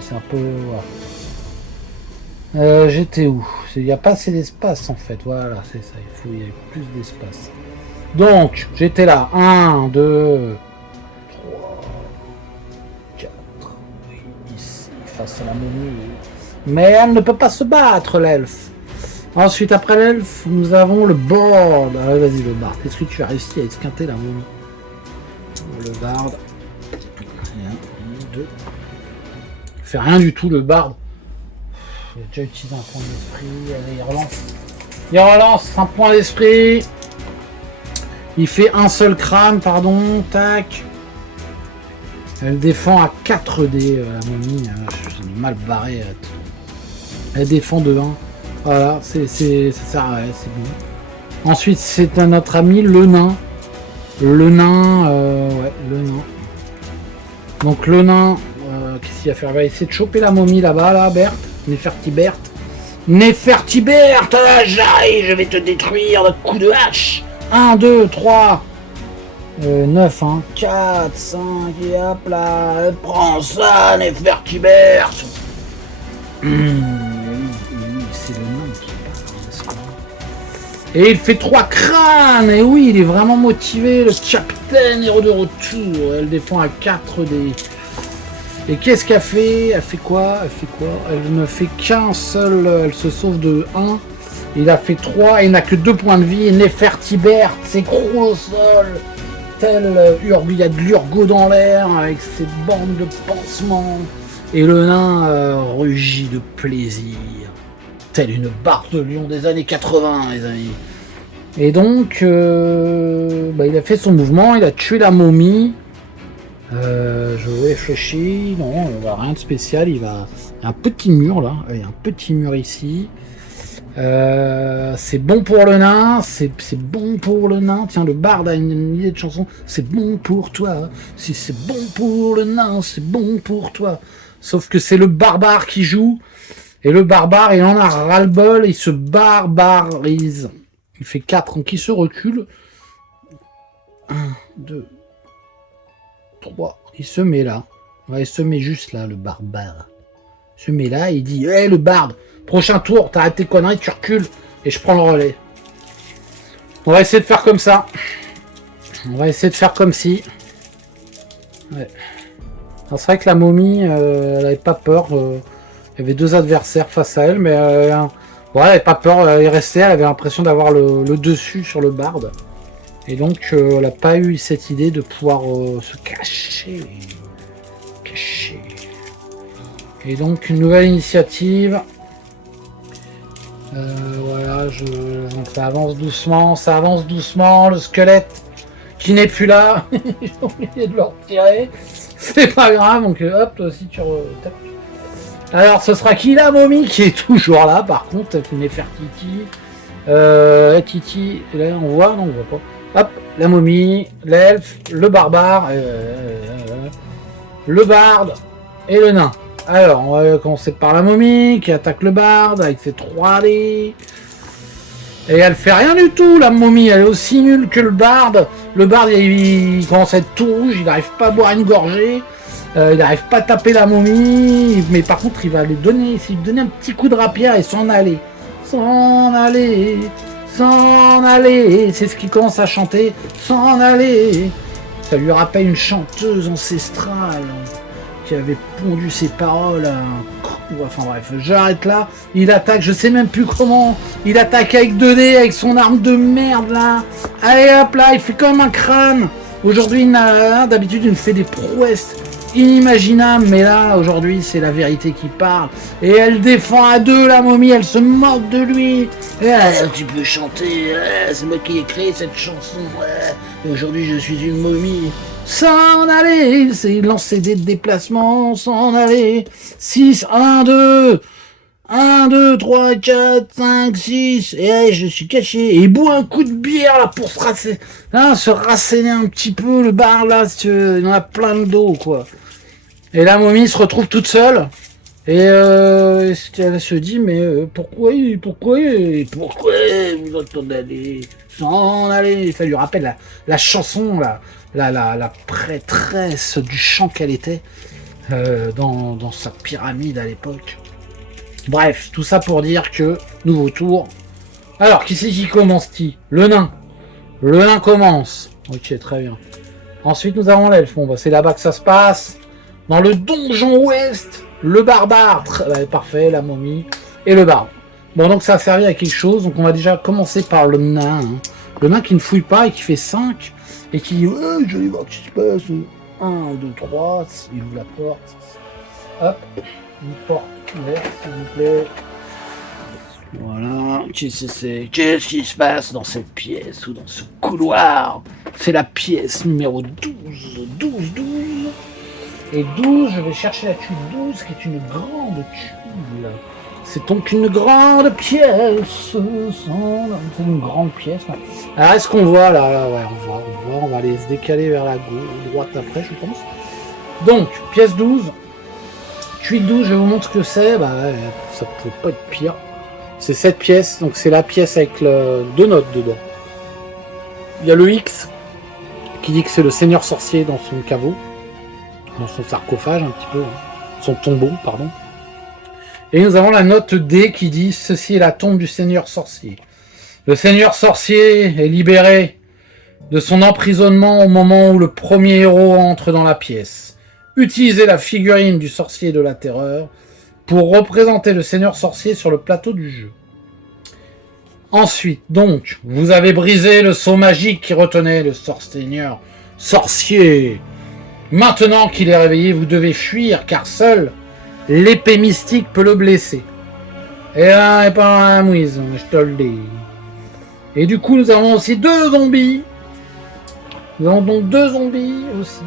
C'est un peu... Voilà. J'étais où? Il n'y a pas assez d'espace en fait. Voilà, c'est ça. Il y a plus d'espace. Donc, j'étais là. 1, 2, 3, 4. Oui, ici, face à la momie. Mais elle ne peut pas se battre, l'elfe. Ensuite, après l'elfe, nous avons le board. Ah, vas-y, le bard. Est-ce que tu as réussi à esquinter la momie? Le bard. 1, 2. Il fait rien du tout, le bard. Il a déjà utilisé un point d'esprit. Allez, il relance. Il relance un point d'esprit. Il fait un seul crâne, pardon. Tac. Elle défend à 4D, la momie. J'ai mal barré. Elle défend de 1. Voilà, ça sert à rien, c'est bon. Ensuite, c'est notre ami le nain. Le nain, ouais, le nain. Donc le nain, qu'est-ce qu'il va faire? Il va essayer de choper la momie là-bas, là, Berthe. Nefertibert. Nefertibert, j'arrive, je vais te détruire de coup de hache. 1, 2, 3, 9, hein. 4, 5, et hop là. Prends ça, Nefertibert. C'est le nain qui parle. Et il fait 3 crânes. Et oui, il est vraiment motivé. Le capitaine est de retour. Elle défend à 4 des... Et qu'est-ce qu'elle fait? Elle fait quoi? Elle ne fait qu'un seul, elle se sauve de 1. Il a fait 3 et il n'a que 2 points de vie. Et Nefertibert s'écroule au sol. Tel il y a de l'urgot dans l'air avec ses bandes de pansements. Et le nain rugit de plaisir. Telle une barre de lion des années 80, les amis. Et donc, il a fait son mouvement, il a tué la momie. Je réfléchis. Non, il va rien de spécial. Il y a un petit mur là. Il y a un petit mur ici. C'est bon pour le nain. C'est bon pour le nain. Tiens, le barde a une idée de chanson. C'est bon pour toi. Si c'est bon pour le nain, c'est bon pour toi. Sauf que c'est le barbare qui joue. Et le barbare, il en a ras-le-bol. Il se barbarise. Il fait 4, donc il se recule. 1, 2, 3. Il se met là. Ouais, il se met juste là, le barbare. Il se met là et il dit hé, le barde, prochain tour, t'arrêtes tes conneries, tu recules et je prends le relais. On va essayer de faire comme ça. On va essayer de faire comme si. Ouais. C'est vrai que la momie, elle avait pas peur. Il y avait 2 adversaires face à elle, mais ouais, elle avait pas peur. Elle est restée, elle avait l'impression d'avoir le dessus sur le barde. Et donc, elle n'a pas eu cette idée de pouvoir se cacher. Et donc, une nouvelle initiative. Voilà, donc ça avance doucement. Le squelette qui n'est plus là. J'ai oublié de le retirer. C'est pas grave, donc hop, toi aussi tu tapes. Alors, ce sera qui, la momie qui est toujours là, par contre, avec une Nefertiti. Titi, là, on voit? Non, on voit pas. Hop, la momie, l'elfe, le barbare, le barde et le nain. Alors, on va commencer par la momie qui attaque le barde avec ses 3 dés. Et elle fait rien du tout, la momie. Elle est aussi nulle que le barde. Le barde, il commence à être tout rouge, il n'arrive pas à boire une gorgée. Il n'arrive pas à taper la momie. Mais par contre, il va lui donner un petit coup de rapière et s'en aller. S'en aller. C'est ce qu'il commence à chanter. S'en aller. Ça lui rappelle une chanteuse ancestrale qui avait pondu ses paroles à un coup. Enfin bref, j'arrête là. Il attaque, je sais même plus comment. Il attaque avec 2 dés, avec son arme de merde là. Allez hop là, il fait comme un crâne. Aujourd'hui, d'habitude, il fait des prouesses inimaginables, mais là, aujourd'hui, c'est la vérité qui parle. Et elle défend à 2 la momie, elle se moque de lui. Tu peux chanter, c'est moi qui ai créé cette chanson. Et aujourd'hui, je suis une momie. S'en aller, c'est lancer des déplacements, s'en aller. 6, 1, 2. 1, 2, 3, 4, 5, 6, et allez, je suis caché. Et il boit un coup de bière là pour se rasséner un petit peu. Le bar là, il en a plein de dos quoi. Et la momie se retrouve toute seule. Et elle se dit, mais pourquoi vous entendez aller s'en aller? Ça lui rappelle la chanson, la prêtresse du chant qu'elle était dans sa pyramide à l'époque. Bref, tout ça pour dire que, nouveau tour. Alors, qui c'est qui commence qui? Le nain. Le nain commence. Ok, très bien. Ensuite, nous avons l'elfe. Bon, c'est là-bas que ça se passe. Dans le donjon ouest, le barbare. Parfait, la momie. Et le barbe. Bon, donc ça a servi à quelque chose. Donc on va déjà commencer par le nain. Le nain qui ne fouille pas et qui fait 5. Et qui dit, je vais voir ce qui se passe. 1, 2, 3. Il ouvre la porte. Hop. Une porte ouverte, s'il vous plaît. Voilà. Qu'est-ce qui se passe dans cette pièce ou dans ce couloir? C'est la pièce numéro 12. 12. Et 12, je vais chercher la tuile 12, qui est une grande tuile. C'est donc une grande pièce. C'est une grande pièce. Là. Alors, est-ce qu'on voit là? Ouais, on voit. On va aller se décaler vers la droite après, je pense. Donc, pièce 12. Tuile 12, je vous montre ce que c'est. Bah, ouais, ça peut pas être pire. C'est cette pièce. Donc, c'est la pièce avec 2 notes dedans. Il y a le X qui dit que c'est le seigneur sorcier dans son caveau. Dans son sarcophage, un petit peu. Son tombeau, pardon. Et nous avons la note D qui dit « Ceci est la tombe du seigneur sorcier ». Le seigneur sorcier est libéré de son emprisonnement au moment où le premier héros entre dans la pièce. Utilisez la figurine du sorcier de la terreur pour représenter le seigneur sorcier sur le plateau du jeu. Ensuite, donc, vous avez brisé le sceau magique qui retenait le seigneur sorcier. Maintenant qu'il est réveillé, vous devez fuir, car seule l'épée mystique peut le blesser. Et là, n'est pas la mouise, je te le dis. Et du coup, nous avons aussi 2 zombies. Nous avons donc 2 zombies aussi.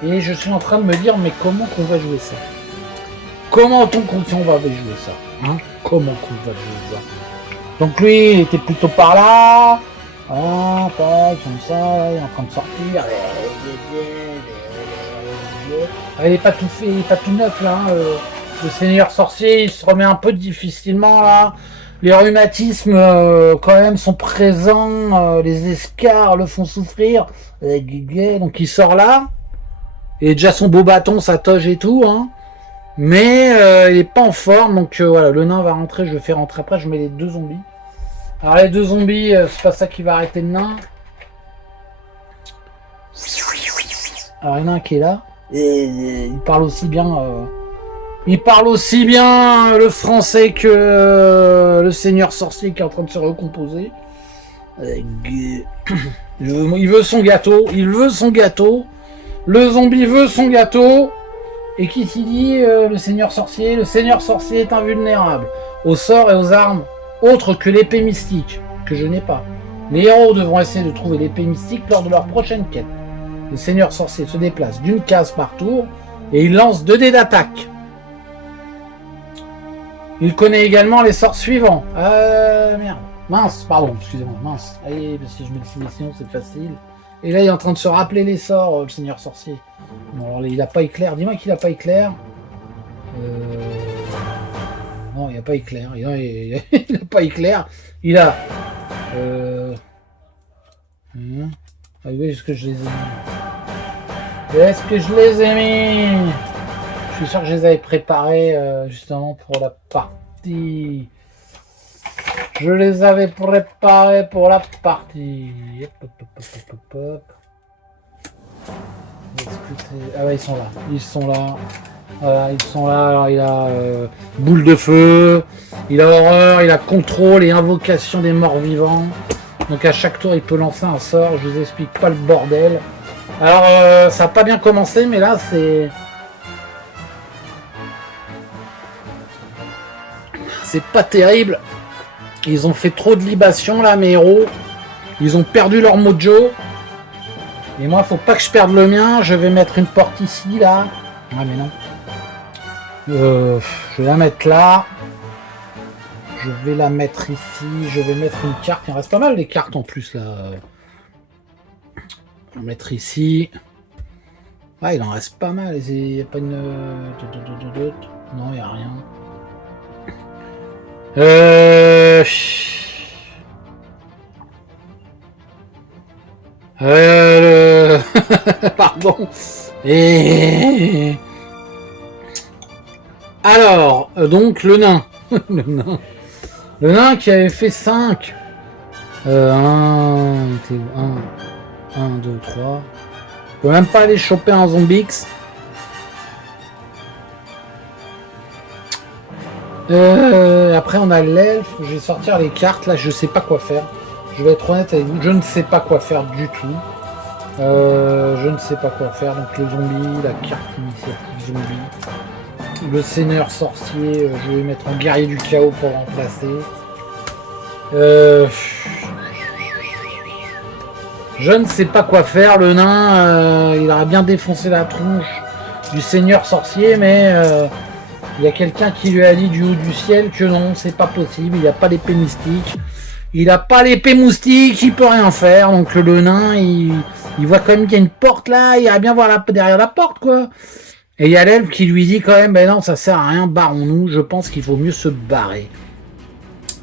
Et je suis en train de me dire, mais comment qu'on va jouer ça? Comment on va jouer ça, hein? Comment qu'on va jouer ça? Donc lui, il était plutôt par là. Ah, comme ça, il est en train de sortir. Il est pas tout fait, il est pas tout neuf là. Hein. Le seigneur sorcier, il se remet un peu difficilement là. Les rhumatismes quand même sont présents. Les escarres le font souffrir. Donc il sort là. Et déjà son beau bâton, sa toge et tout. Hein. Mais il est pas en forme. Donc voilà, le nain va rentrer. Je le fais rentrer après. Je mets les 2 zombies. Alors les 2 zombies, c'est pas ça qui va arrêter le nain. Alors il y en a un qui est là. Et il parle aussi bien. Il parle aussi bien le français que le seigneur sorcier qui est en train de se recomposer. Il veut son gâteau. Il veut son gâteau. Le zombie veut son gâteau. Et qui s'y dit le seigneur sorcier? Le seigneur sorcier est invulnérable aux sorts et aux armes autres que l'épée mystique, que je n'ai pas. Les héros devront essayer de trouver l'épée mystique lors de leur prochaine quête. Le seigneur sorcier se déplace d'une case par tour et il lance 2 dés d'attaque. Il connaît également les sorts suivants. Merde. Mince, pardon, excusez-moi, mince. Allez, si je mets le sinon c'est facile. Et là, il est en train de se rappeler les sorts, le seigneur sorcier. Bon, alors il n'a pas éclair. Dis-moi qu'il n'a pas éclair. Non, il n'y a pas éclair. Il n'a pas éclair. Il a... Ah oui, est-ce que je les ai mis? Est-ce que je les ai mis? Je suis sûr que je les avais préparés justement pour la partie. Je les avais préparés pour la partie. Ah ouais, ils sont là. Ils sont là. Voilà, ils sont là. Alors il a boule de feu, il a horreur, il a contrôle et invocation des morts vivants. Donc à chaque tour il peut lancer un sort. Je vous explique pas le bordel. Alors ça n'a pas bien commencé, mais là c'est pas terrible. Ils ont fait trop de libations là, mes héros. Ils ont perdu leur mojo. Et moi, faut pas que je perde le mien. Je vais mettre une porte ici, là. Ah, mais non. Je vais la mettre là. Je vais la mettre ici. Je vais mettre une carte. Il reste pas mal les cartes en plus, là. On va mettre ici. Ouais, il en reste pas mal. Il n'y a pas une... Non, il n'y a rien. Pardon. Et... Alors, donc, le nain. Le nain qui avait fait 5. 1, 2, 3. On peut même pas aller choper un zombix. Après on a l'elfe. Je vais sortir les cartes. Là je sais pas quoi faire. Je vais être honnête avec vous. Je ne sais pas quoi faire du tout. Je ne sais pas quoi faire. Donc le zombie, la carte initiative zombie. Le seigneur sorcier. Je vais mettre un guerrier du chaos pour remplacer. Je ne sais pas quoi faire. Le nain, il aurait bien défoncé la tronche du seigneur sorcier, mais il y a quelqu'un qui lui a dit du haut du ciel que non, c'est pas possible. Il n'a pas l'épée mystique. Il n'a pas l'épée moustique, il peut rien faire. Donc le nain, il voit quand même qu'il y a une porte là. Il irait bien voir derrière la porte, quoi. Et il y a l'elfe qui lui dit quand même, ben non, ça sert à rien, barrons-nous. Je pense qu'il vaut mieux se barrer.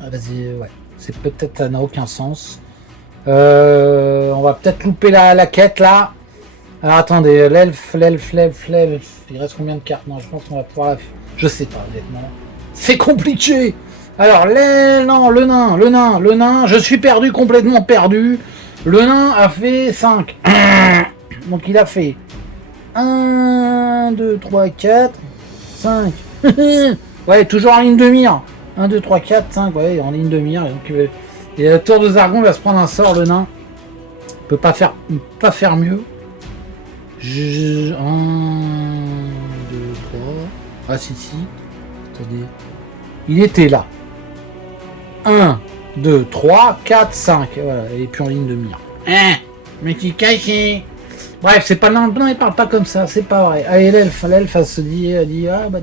Ah, vas-y, ouais. C'est peut-être, ça n'a aucun sens. On va peut-être louper la quête là. Alors attendez, l'elfe. Il reste combien de cartes? Non, je pense qu'on va pouvoir. Je sais pas, honnêtement. C'est compliqué. Alors, le nain. Je suis perdu, complètement perdu. Le nain a fait 5. Donc il a fait 1, 2, 3, 4, 5. Ouais, toujours en ligne de mire. 1, 2, 3, 4, 5, ouais, en ligne de mire. Donc, et la tour de Zargon va se prendre un sort, le nain. Il peut pas faire mieux. 1, 2, 3. Ah, si. Attendez. Il était là. 1, 2, 3, 4, 5. Voilà, et puis en ligne de mire. Hein, mais qui caché. Bref, c'est pas non, il parle pas comme ça, c'est pas vrai. Allez, l'elfe, elle se dit, ah bah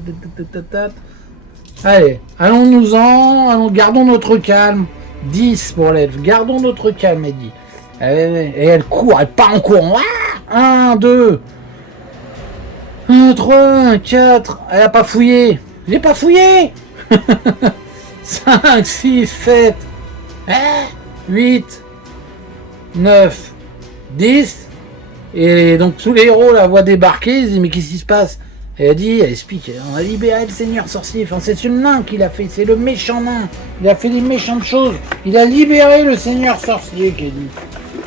allez, allons-nous-en, gardons notre calme. 10 pour l'elfe, gardons notre calme, elle dit. Et elle court, elle part en courant. 1, 2, 1, 3, 4. Elle a pas fouillé. J'ai pas fouillé. 5, 6, 7, 8, 9, 10. Et donc tous les héros la voient débarquer, ils disent mais qu'est-ce qui se passe? Et elle explique, on a libéré le seigneur sorcier, enfin c'est le nain qui l'a fait, c'est le méchant nain, il a fait des méchantes choses, il a libéré le seigneur sorcier qui dit.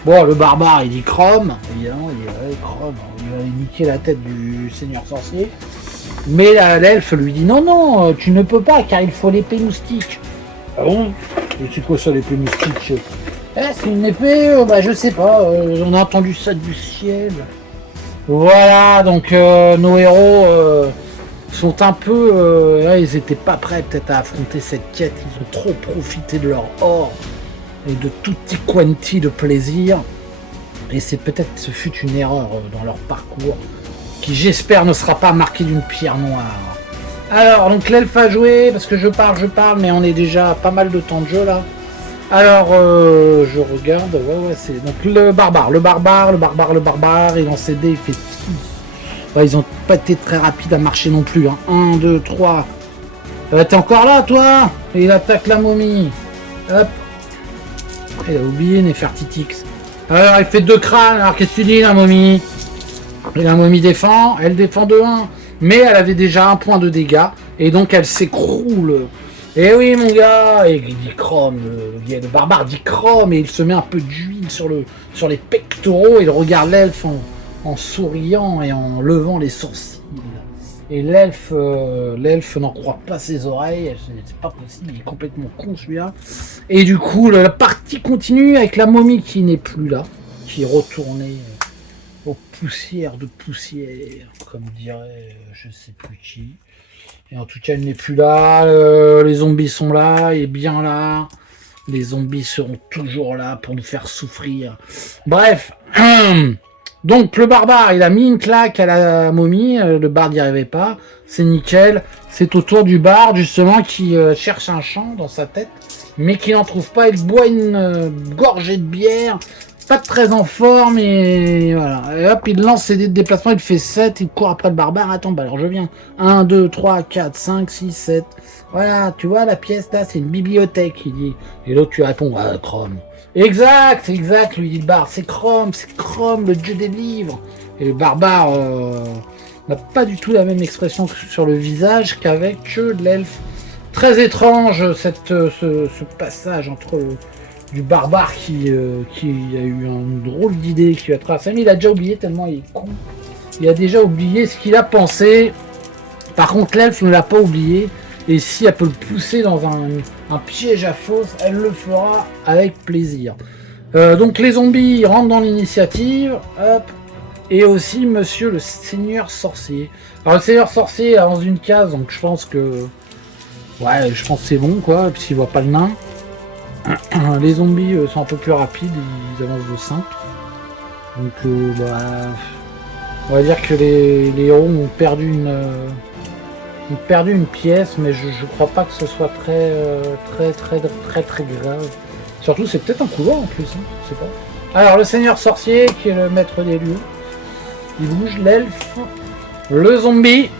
Bon, le barbare il dit Chrome, évidemment, il dit ouais, Chrome, il va niquer la tête du seigneur sorcier. Mais l'elfe lui dit non, tu ne peux pas car il faut l'épée moustique. Ah bon? Et c'est quoi ça l'épée moustique? C'est une épée, je sais pas, on a entendu ça du ciel. Voilà, donc nos héros sont un peu... ils étaient pas prêts peut-être à affronter cette quête, ils ont trop profité de leur or et de tutti quanti de plaisir. Et c'est peut-être ce fut une erreur dans leur parcours, qui j'espère ne sera pas marqué d'une pierre noire. Alors, donc l'elfe a joué, parce que je parle, mais on est déjà à pas mal de temps de jeu là. Alors, je regarde, ouais, c'est donc le barbare, il en CD, il fait 6. Ouais, ils ont pas été très rapides à marcher non plus, hein. 1, 2, 3. T'es encore là, toi? Et il attaque la momie. Hop. Il a oublié Nefertitix. Alors, il fait 2 crânes, alors qu'est-ce que tu dis, la momie? Et la momie défend, elle défend de 1. Mais elle avait déjà 1 point de dégâts, et donc elle s'écroule. Eh oui mon gars, et il dit Chrome, le barbare dit Chrome et il se met un peu d'huile sur les pectoraux et il regarde l'elfe en souriant et en levant les sourcils. Et l'elfe n'en croit pas ses oreilles, c'est pas possible, il est complètement con celui-là. Et du coup la partie continue avec la momie qui n'est plus là, qui est retournée aux poussières de poussière, comme dirait je sais plus qui. Et en tout cas, elle n'est plus là, les zombies sont là, et bien là. Les zombies seront toujours là pour nous faire souffrir. Bref, donc le barbare, il a mis une claque à la momie, le barde n'y arrivait pas, c'est nickel. C'est au tour du barde, justement, qui cherche un champ dans sa tête, mais qui n'en trouve pas, il boit une gorgée de bière, pas très en forme, et voilà. Et hop, il lance ses dés de déplacement, il fait 7, il court après le barbare. Attends, alors je viens. 1, 2, 3, 4, 5, 6, 7. Voilà, tu vois, la pièce là, c'est une bibliothèque, il dit. Et l'autre, tu réponds, Chrome. Exact, lui dit le barbe, c'est Chrome, le dieu des livres. Et le barbare n'a pas du tout la même expression sur le visage qu'avec l'elfe. Très étrange, ce passage entre du barbare qui a eu une drôle d'idée qui lui a traversé, mais il a déjà oublié tellement il est con. Il a déjà oublié ce qu'il a pensé. Par contre, l'elfe ne l'a pas oublié. Et si elle peut le pousser dans un piège à fausse, elle le fera avec plaisir. Donc les zombies rentrent dans l'initiative. Hop. Et aussi monsieur le seigneur sorcier. Alors le seigneur sorcier avance d'une case, donc je pense que... Ouais, je pense que c'est bon, quoi, puisqu'il voit pas le nain. Les zombies sont un peu plus rapides, ils avancent de 5. Donc, on va dire que les héros ont perdu une pièce, mais je crois pas que ce soit très grave. Surtout, c'est peut-être un couloir en plus, hein, je sais pas. Alors, le seigneur sorcier, qui est le maître des lieux, il bouge, l'elfe, le zombie.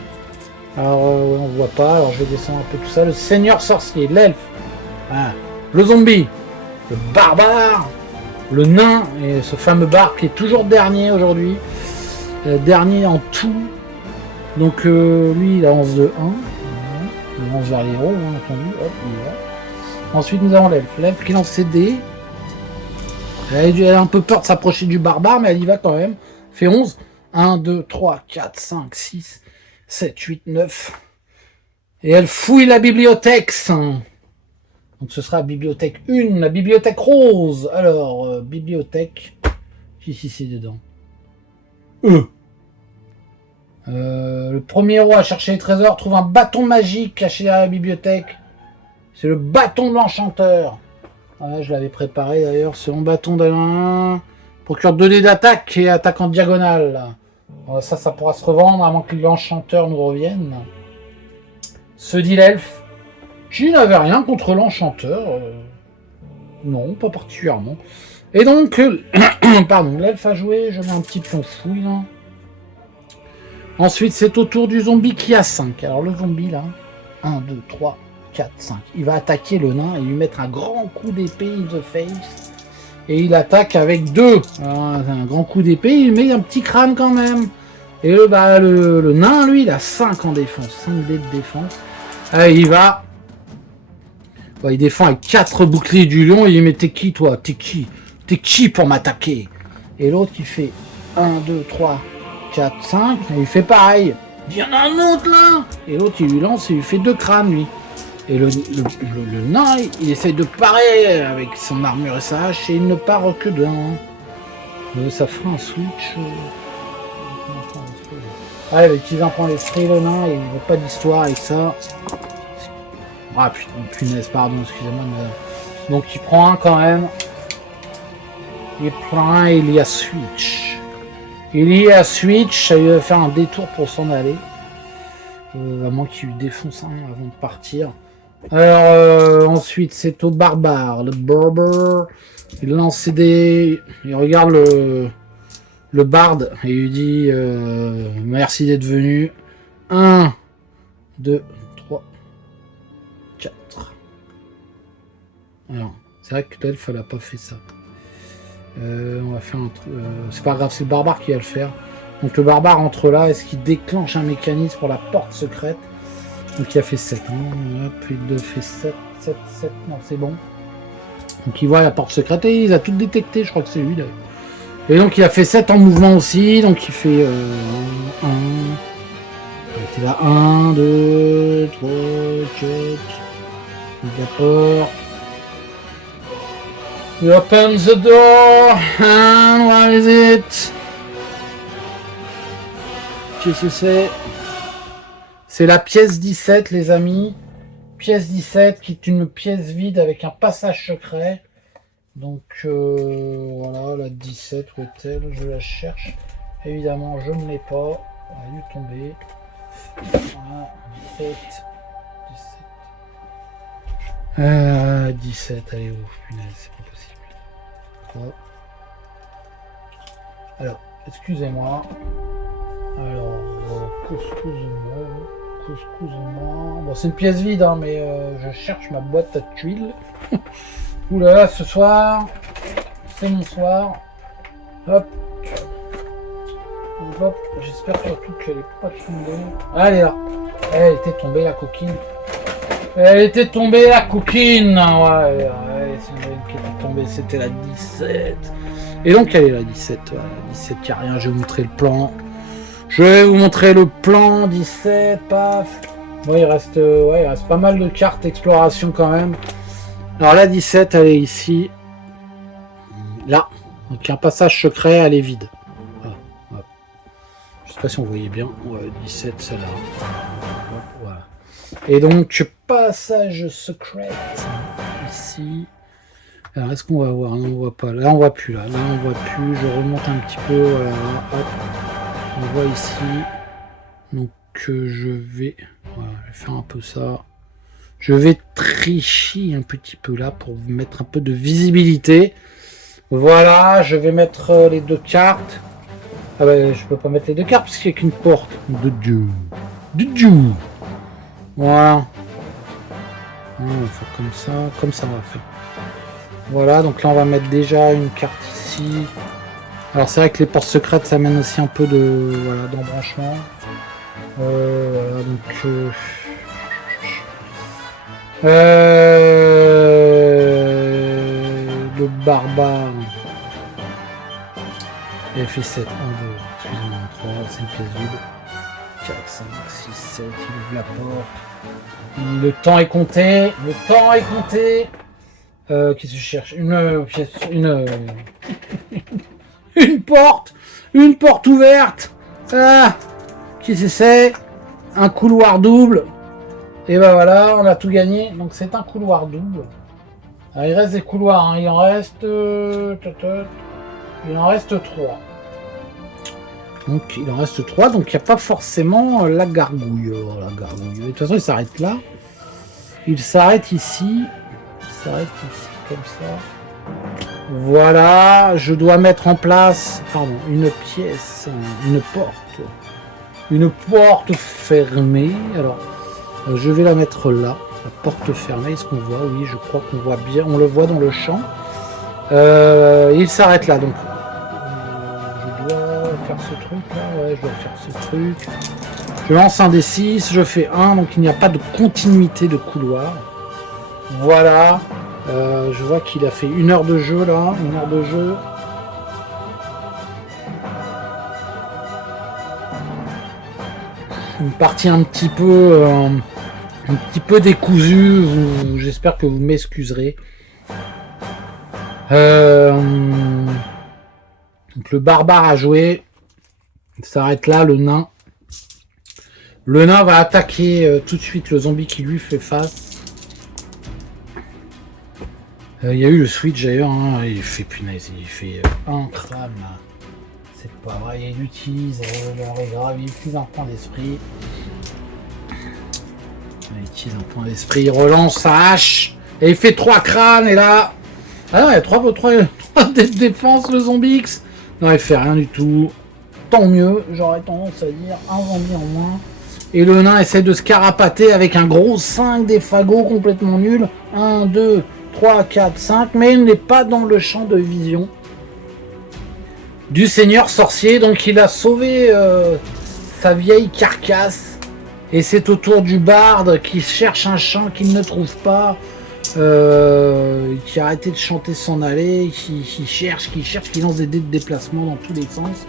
Alors, on voit pas, alors je vais descendre un peu tout ça. Le seigneur sorcier, l'elfe, voilà. Le zombie, le barbare, le nain, et ce fameux barbe qui est toujours dernier aujourd'hui. Dernier en tout. Donc lui, il avance de 1. Il avance vers les héros, bien entendu. Hop, il est là. Ensuite, nous avons l'elfe. L'elfe qui lance ses dés. Elle a un peu peur de s'approcher du barbare, mais elle y va quand même. Fait 11. 1, 2, 3, 4, 5, 6, 7, 8, 9. Et elle fouille la bibliothèque. Donc ce sera bibliothèque 1, la bibliothèque rose. Alors, bibliothèque. Qu'est-ce que c'est dedans? Le premier héros à chercher les trésors trouve un bâton magique caché derrière la bibliothèque. C'est le bâton de l'enchanteur. Voilà, je l'avais préparé d'ailleurs. C'est mon bâton d'Alain. Procure 2 dés d'attaque et attaque en diagonale. Voilà, ça pourra se revendre à moins que l'enchanteur nous revienne. Se dit l'elfe. Qui n'avait rien contre l'enchanteur. Non, pas particulièrement. Et donc, pardon, l'elfe a joué. Je mets un petit pion fouille là. Ensuite, c'est au tour du zombie qui a 5. Alors le zombie là, 1, 2, 3, 4, 5. Il va attaquer le nain et lui mettre un grand coup d'épée in the face. Et il attaque avec 2. Un grand coup d'épée, il met un petit crâne quand même. Et le nain, lui, il a 5 en défense. 5 dés de défense. Allez, il va. Bon, il défend avec 4 boucliers du lion. Et il met t'es qui toi? T'es qui? T'es qui pour m'attaquer? Et l'autre qui fait 1, 2, 3, 4, 5. Et il fait pareil. Il y en a un autre là. Et l'autre il lui lance et il lui fait 2 crânes lui. Et le nain il essaie de parer avec son armure et sa hache. Et il ne part que d'un. Ça fera un switch. Allez, il en prend l'esprit le nain. Et il veut pas d'histoire avec ça. Ah putain, punaise, pardon, excusez-moi. Mais... Donc il prend un quand même. Il prend un et il y a switch. Il y a switch, ça lui va faire un détour pour s'en aller. À moins qu'il lui défonce un avant de partir. Alors ensuite c'est au barbare. Le barber, il lance ses dés. Il regarde le barde et il lui dit merci d'être venu. 1, 2, 3, 4. Alors, c'est vrai que l'elfe elle a pas fait ça. On va faire un truc. C'est pas grave, c'est le barbare qui va le faire. Donc le barbare entre là, est-ce qu'il déclenche un mécanisme pour la porte secrète? Donc il a fait 7. Hop, il fait 7, 7, 7. Non, c'est bon. Donc il voit la porte secrète et il a tout détecté, je crois que c'est lui d'ailleurs. Et donc il a fait 7 en mouvement aussi, donc il fait 1. Il a 1, 2, 3, 4. D'accord. He opens the door, and what is it? Qu'est-ce que c'est? C'est la pièce 17, les amis. Pièce 17, qui est une pièce vide avec un passage secret. Donc, voilà, la 17, où est-elle? Je la cherche. Évidemment, je ne l'ai pas. Elle a dû tomber. Voilà, 17. 17, allez, ouf, punaise, c'est pas possible. Alors, excusez-moi. Alors, excusez-moi. Bon, c'est une pièce vide, hein, mais je cherche ma boîte à tuiles. Oulala, ce soir, c'est mon soir. Hop. Hop. J'espère surtout qu'elle est pas tombée. Allez là. Elle était tombée, la coquine. Elle était tombée, la coquine. Ouais, c'est une qui était tombée, c'était la 17. Et donc, elle est la 17. Ouais, la 17, il n'y a rien, je vais vous montrer le plan. Je vais vous montrer le plan 17, paf. Bon, il reste pas mal de cartes exploration quand même. Alors la 17, elle est ici. Là. Donc il y a un passage secret, elle est vide. Voilà. Voilà. Je sais pas si on voyait bien. Ouais, 17, celle-là. Voilà. Et donc, passage secret. Ici. Alors, est-ce qu'on va voir? Là, on voit pas. Là, on voit plus. Là, on voit plus. Je remonte un petit peu. Voilà. Hop. On voit ici. Donc, je vais faire un peu ça. Je vais tricher un petit peu là pour vous mettre un peu de visibilité. Voilà, je vais mettre les 2 cartes. Ah bah, je peux pas mettre les 2 cartes parce qu'il n'y a qu'une porte. De Dieu. Voilà. On va faire comme ça on va faire. Voilà, donc là on va mettre déjà une carte ici. Alors c'est vrai que les portes secrètes ça mène aussi un peu de d'embranchement. Voilà, donc le barbare. Elle fait 7, 1, 2, excusez-moi, 3, 3, c'est une pièce vide. 4, 5, 6, 7, il ouvre la porte. Le temps est compté. Le temps est compté. Qu'est-ce que je cherche? Une pièce. Une porte. Une porte ouverte. Ah, qu'est-ce que c'est? Un couloir double. Et ben voilà, on a tout gagné. Donc c'est un couloir double. Alors, il reste des couloirs. Hein. Il en reste 3. Donc il en reste 3, donc il n'y a pas forcément la gargouille. Oh, la gargouille. De toute façon, il s'arrête là. Il s'arrête ici. Il s'arrête ici, comme ça. Voilà, je dois mettre en place une pièce, une porte. Une porte fermée. Alors, je vais la mettre là. La porte fermée, est-ce qu'on voit? Oui, je crois qu'on voit bien. On le voit dans le champ. Il s'arrête là, donc. Je dois faire ce truc là, ouais, je dois faire ce truc. Je lance un des 6, je fais 1, donc il n'y a pas de continuité de couloir. Voilà. Je vois qu'il a fait 1 heure de jeu là, 1 heure de jeu. Une partie un petit peu décousue, j'espère que vous m'excuserez. Donc le barbare a joué. Il s'arrête là, le nain. Le nain va attaquer tout de suite le zombie qui lui fait face. Il y a eu le switch d'ailleurs. Hein. Il fait punaise, il fait un crâne là. C'est pas vrai, il utilise l'heure est grave, il utilise un point d'esprit. Il utilise un point d'esprit, il relance sa hache. Et il fait 3 crânes et là. Ah non, il y a 3 défenses le zombie X. Non, il fait rien du tout. Tant mieux, j'aurais tendance à dire un zombie en moins. Et le nain essaie de se carapater avec un gros 5 des fagots complètement nul. 1, 2, 3, 4, 5. Mais il n'est pas dans le champ de vision du seigneur sorcier. Donc il a sauvé sa vieille carcasse. Et c'est au tour du barde qui cherche un chant qu'il ne trouve pas. Qui a arrêté de chanter s'en aller, qui cherche, qui lance des dés de déplacement dans tous les sens.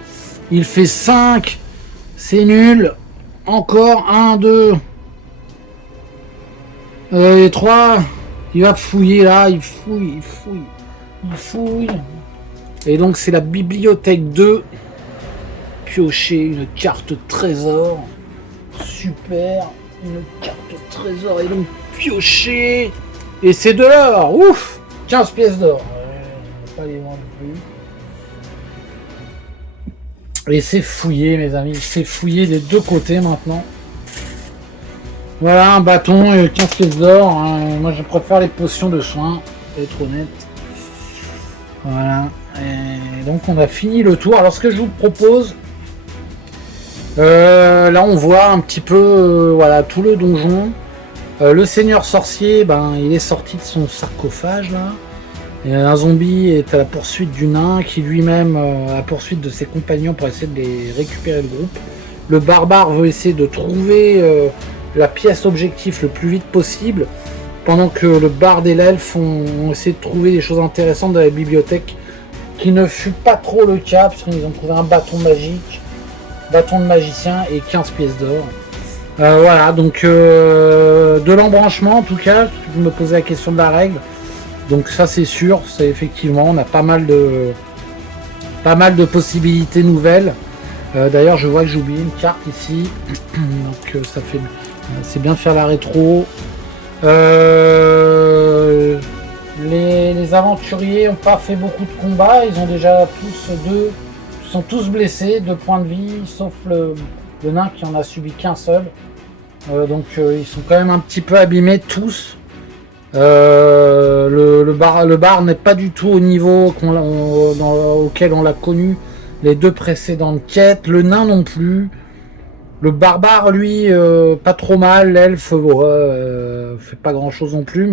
Il fait 5, c'est nul. Encore 1, 2 et 3. Il va fouiller là, il fouille. Et donc c'est la bibliothèque 2. Piocher une carte trésor. Super, une carte trésor et donc piocher. Et c'est de l'or, ouf, 15 pièces d'or. Pas les vendre plus. Et c'est fouillé, mes amis. C'est fouillé des deux côtés maintenant. Voilà, un bâton et 15 pièces d'or. Hein. Moi, je préfère les potions de soins, pour être honnête. Voilà. Et donc, on a fini le tour. Alors, ce que je vous propose... là, on voit un petit peu voilà, tout le donjon. Le seigneur sorcier, il est sorti de son sarcophage, là. Et un zombie est à la poursuite du nain, qui lui-même à la poursuite de ses compagnons pour essayer de les récupérer le groupe. Le barbare veut essayer de trouver la pièce objectif le plus vite possible, pendant que le barde et l'elfe ont essayé de trouver des choses intéressantes dans la bibliothèque, qui ne fut pas trop le cas, puisqu'ils ont trouvé un bâton magique, bâton de magicien et 15 pièces d'or. Voilà, donc de l'embranchement en tout cas, vous me posez la question de la règle. Donc ça c'est sûr, c'est effectivement, on a pas mal de possibilités nouvelles. D'ailleurs je vois que j'ai oublié une carte ici, donc ça fait, c'est bien de faire la rétro. Les aventuriers n'ont pas fait beaucoup de combats, ils ont déjà sont tous blessés, 2 points de vie, sauf le nain qui en a subi qu'un seul. Donc ils sont quand même un petit peu abîmés tous. Le bar n'est pas du tout au niveau auquel on l'a connu les 2 précédentes quêtes. Le nain non plus. Le barbare lui pas trop mal. L'elfe fait pas grand chose non plus,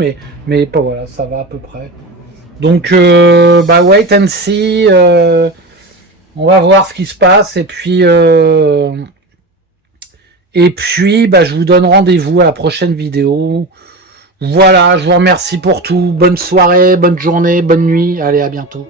mais pas voilà, ça va à peu près. Donc wait and see. On va voir ce qui se passe et puis je vous donne rendez-vous à la prochaine vidéo. Voilà, je vous remercie pour tout. Bonne soirée, bonne journée, bonne nuit. Allez, à bientôt.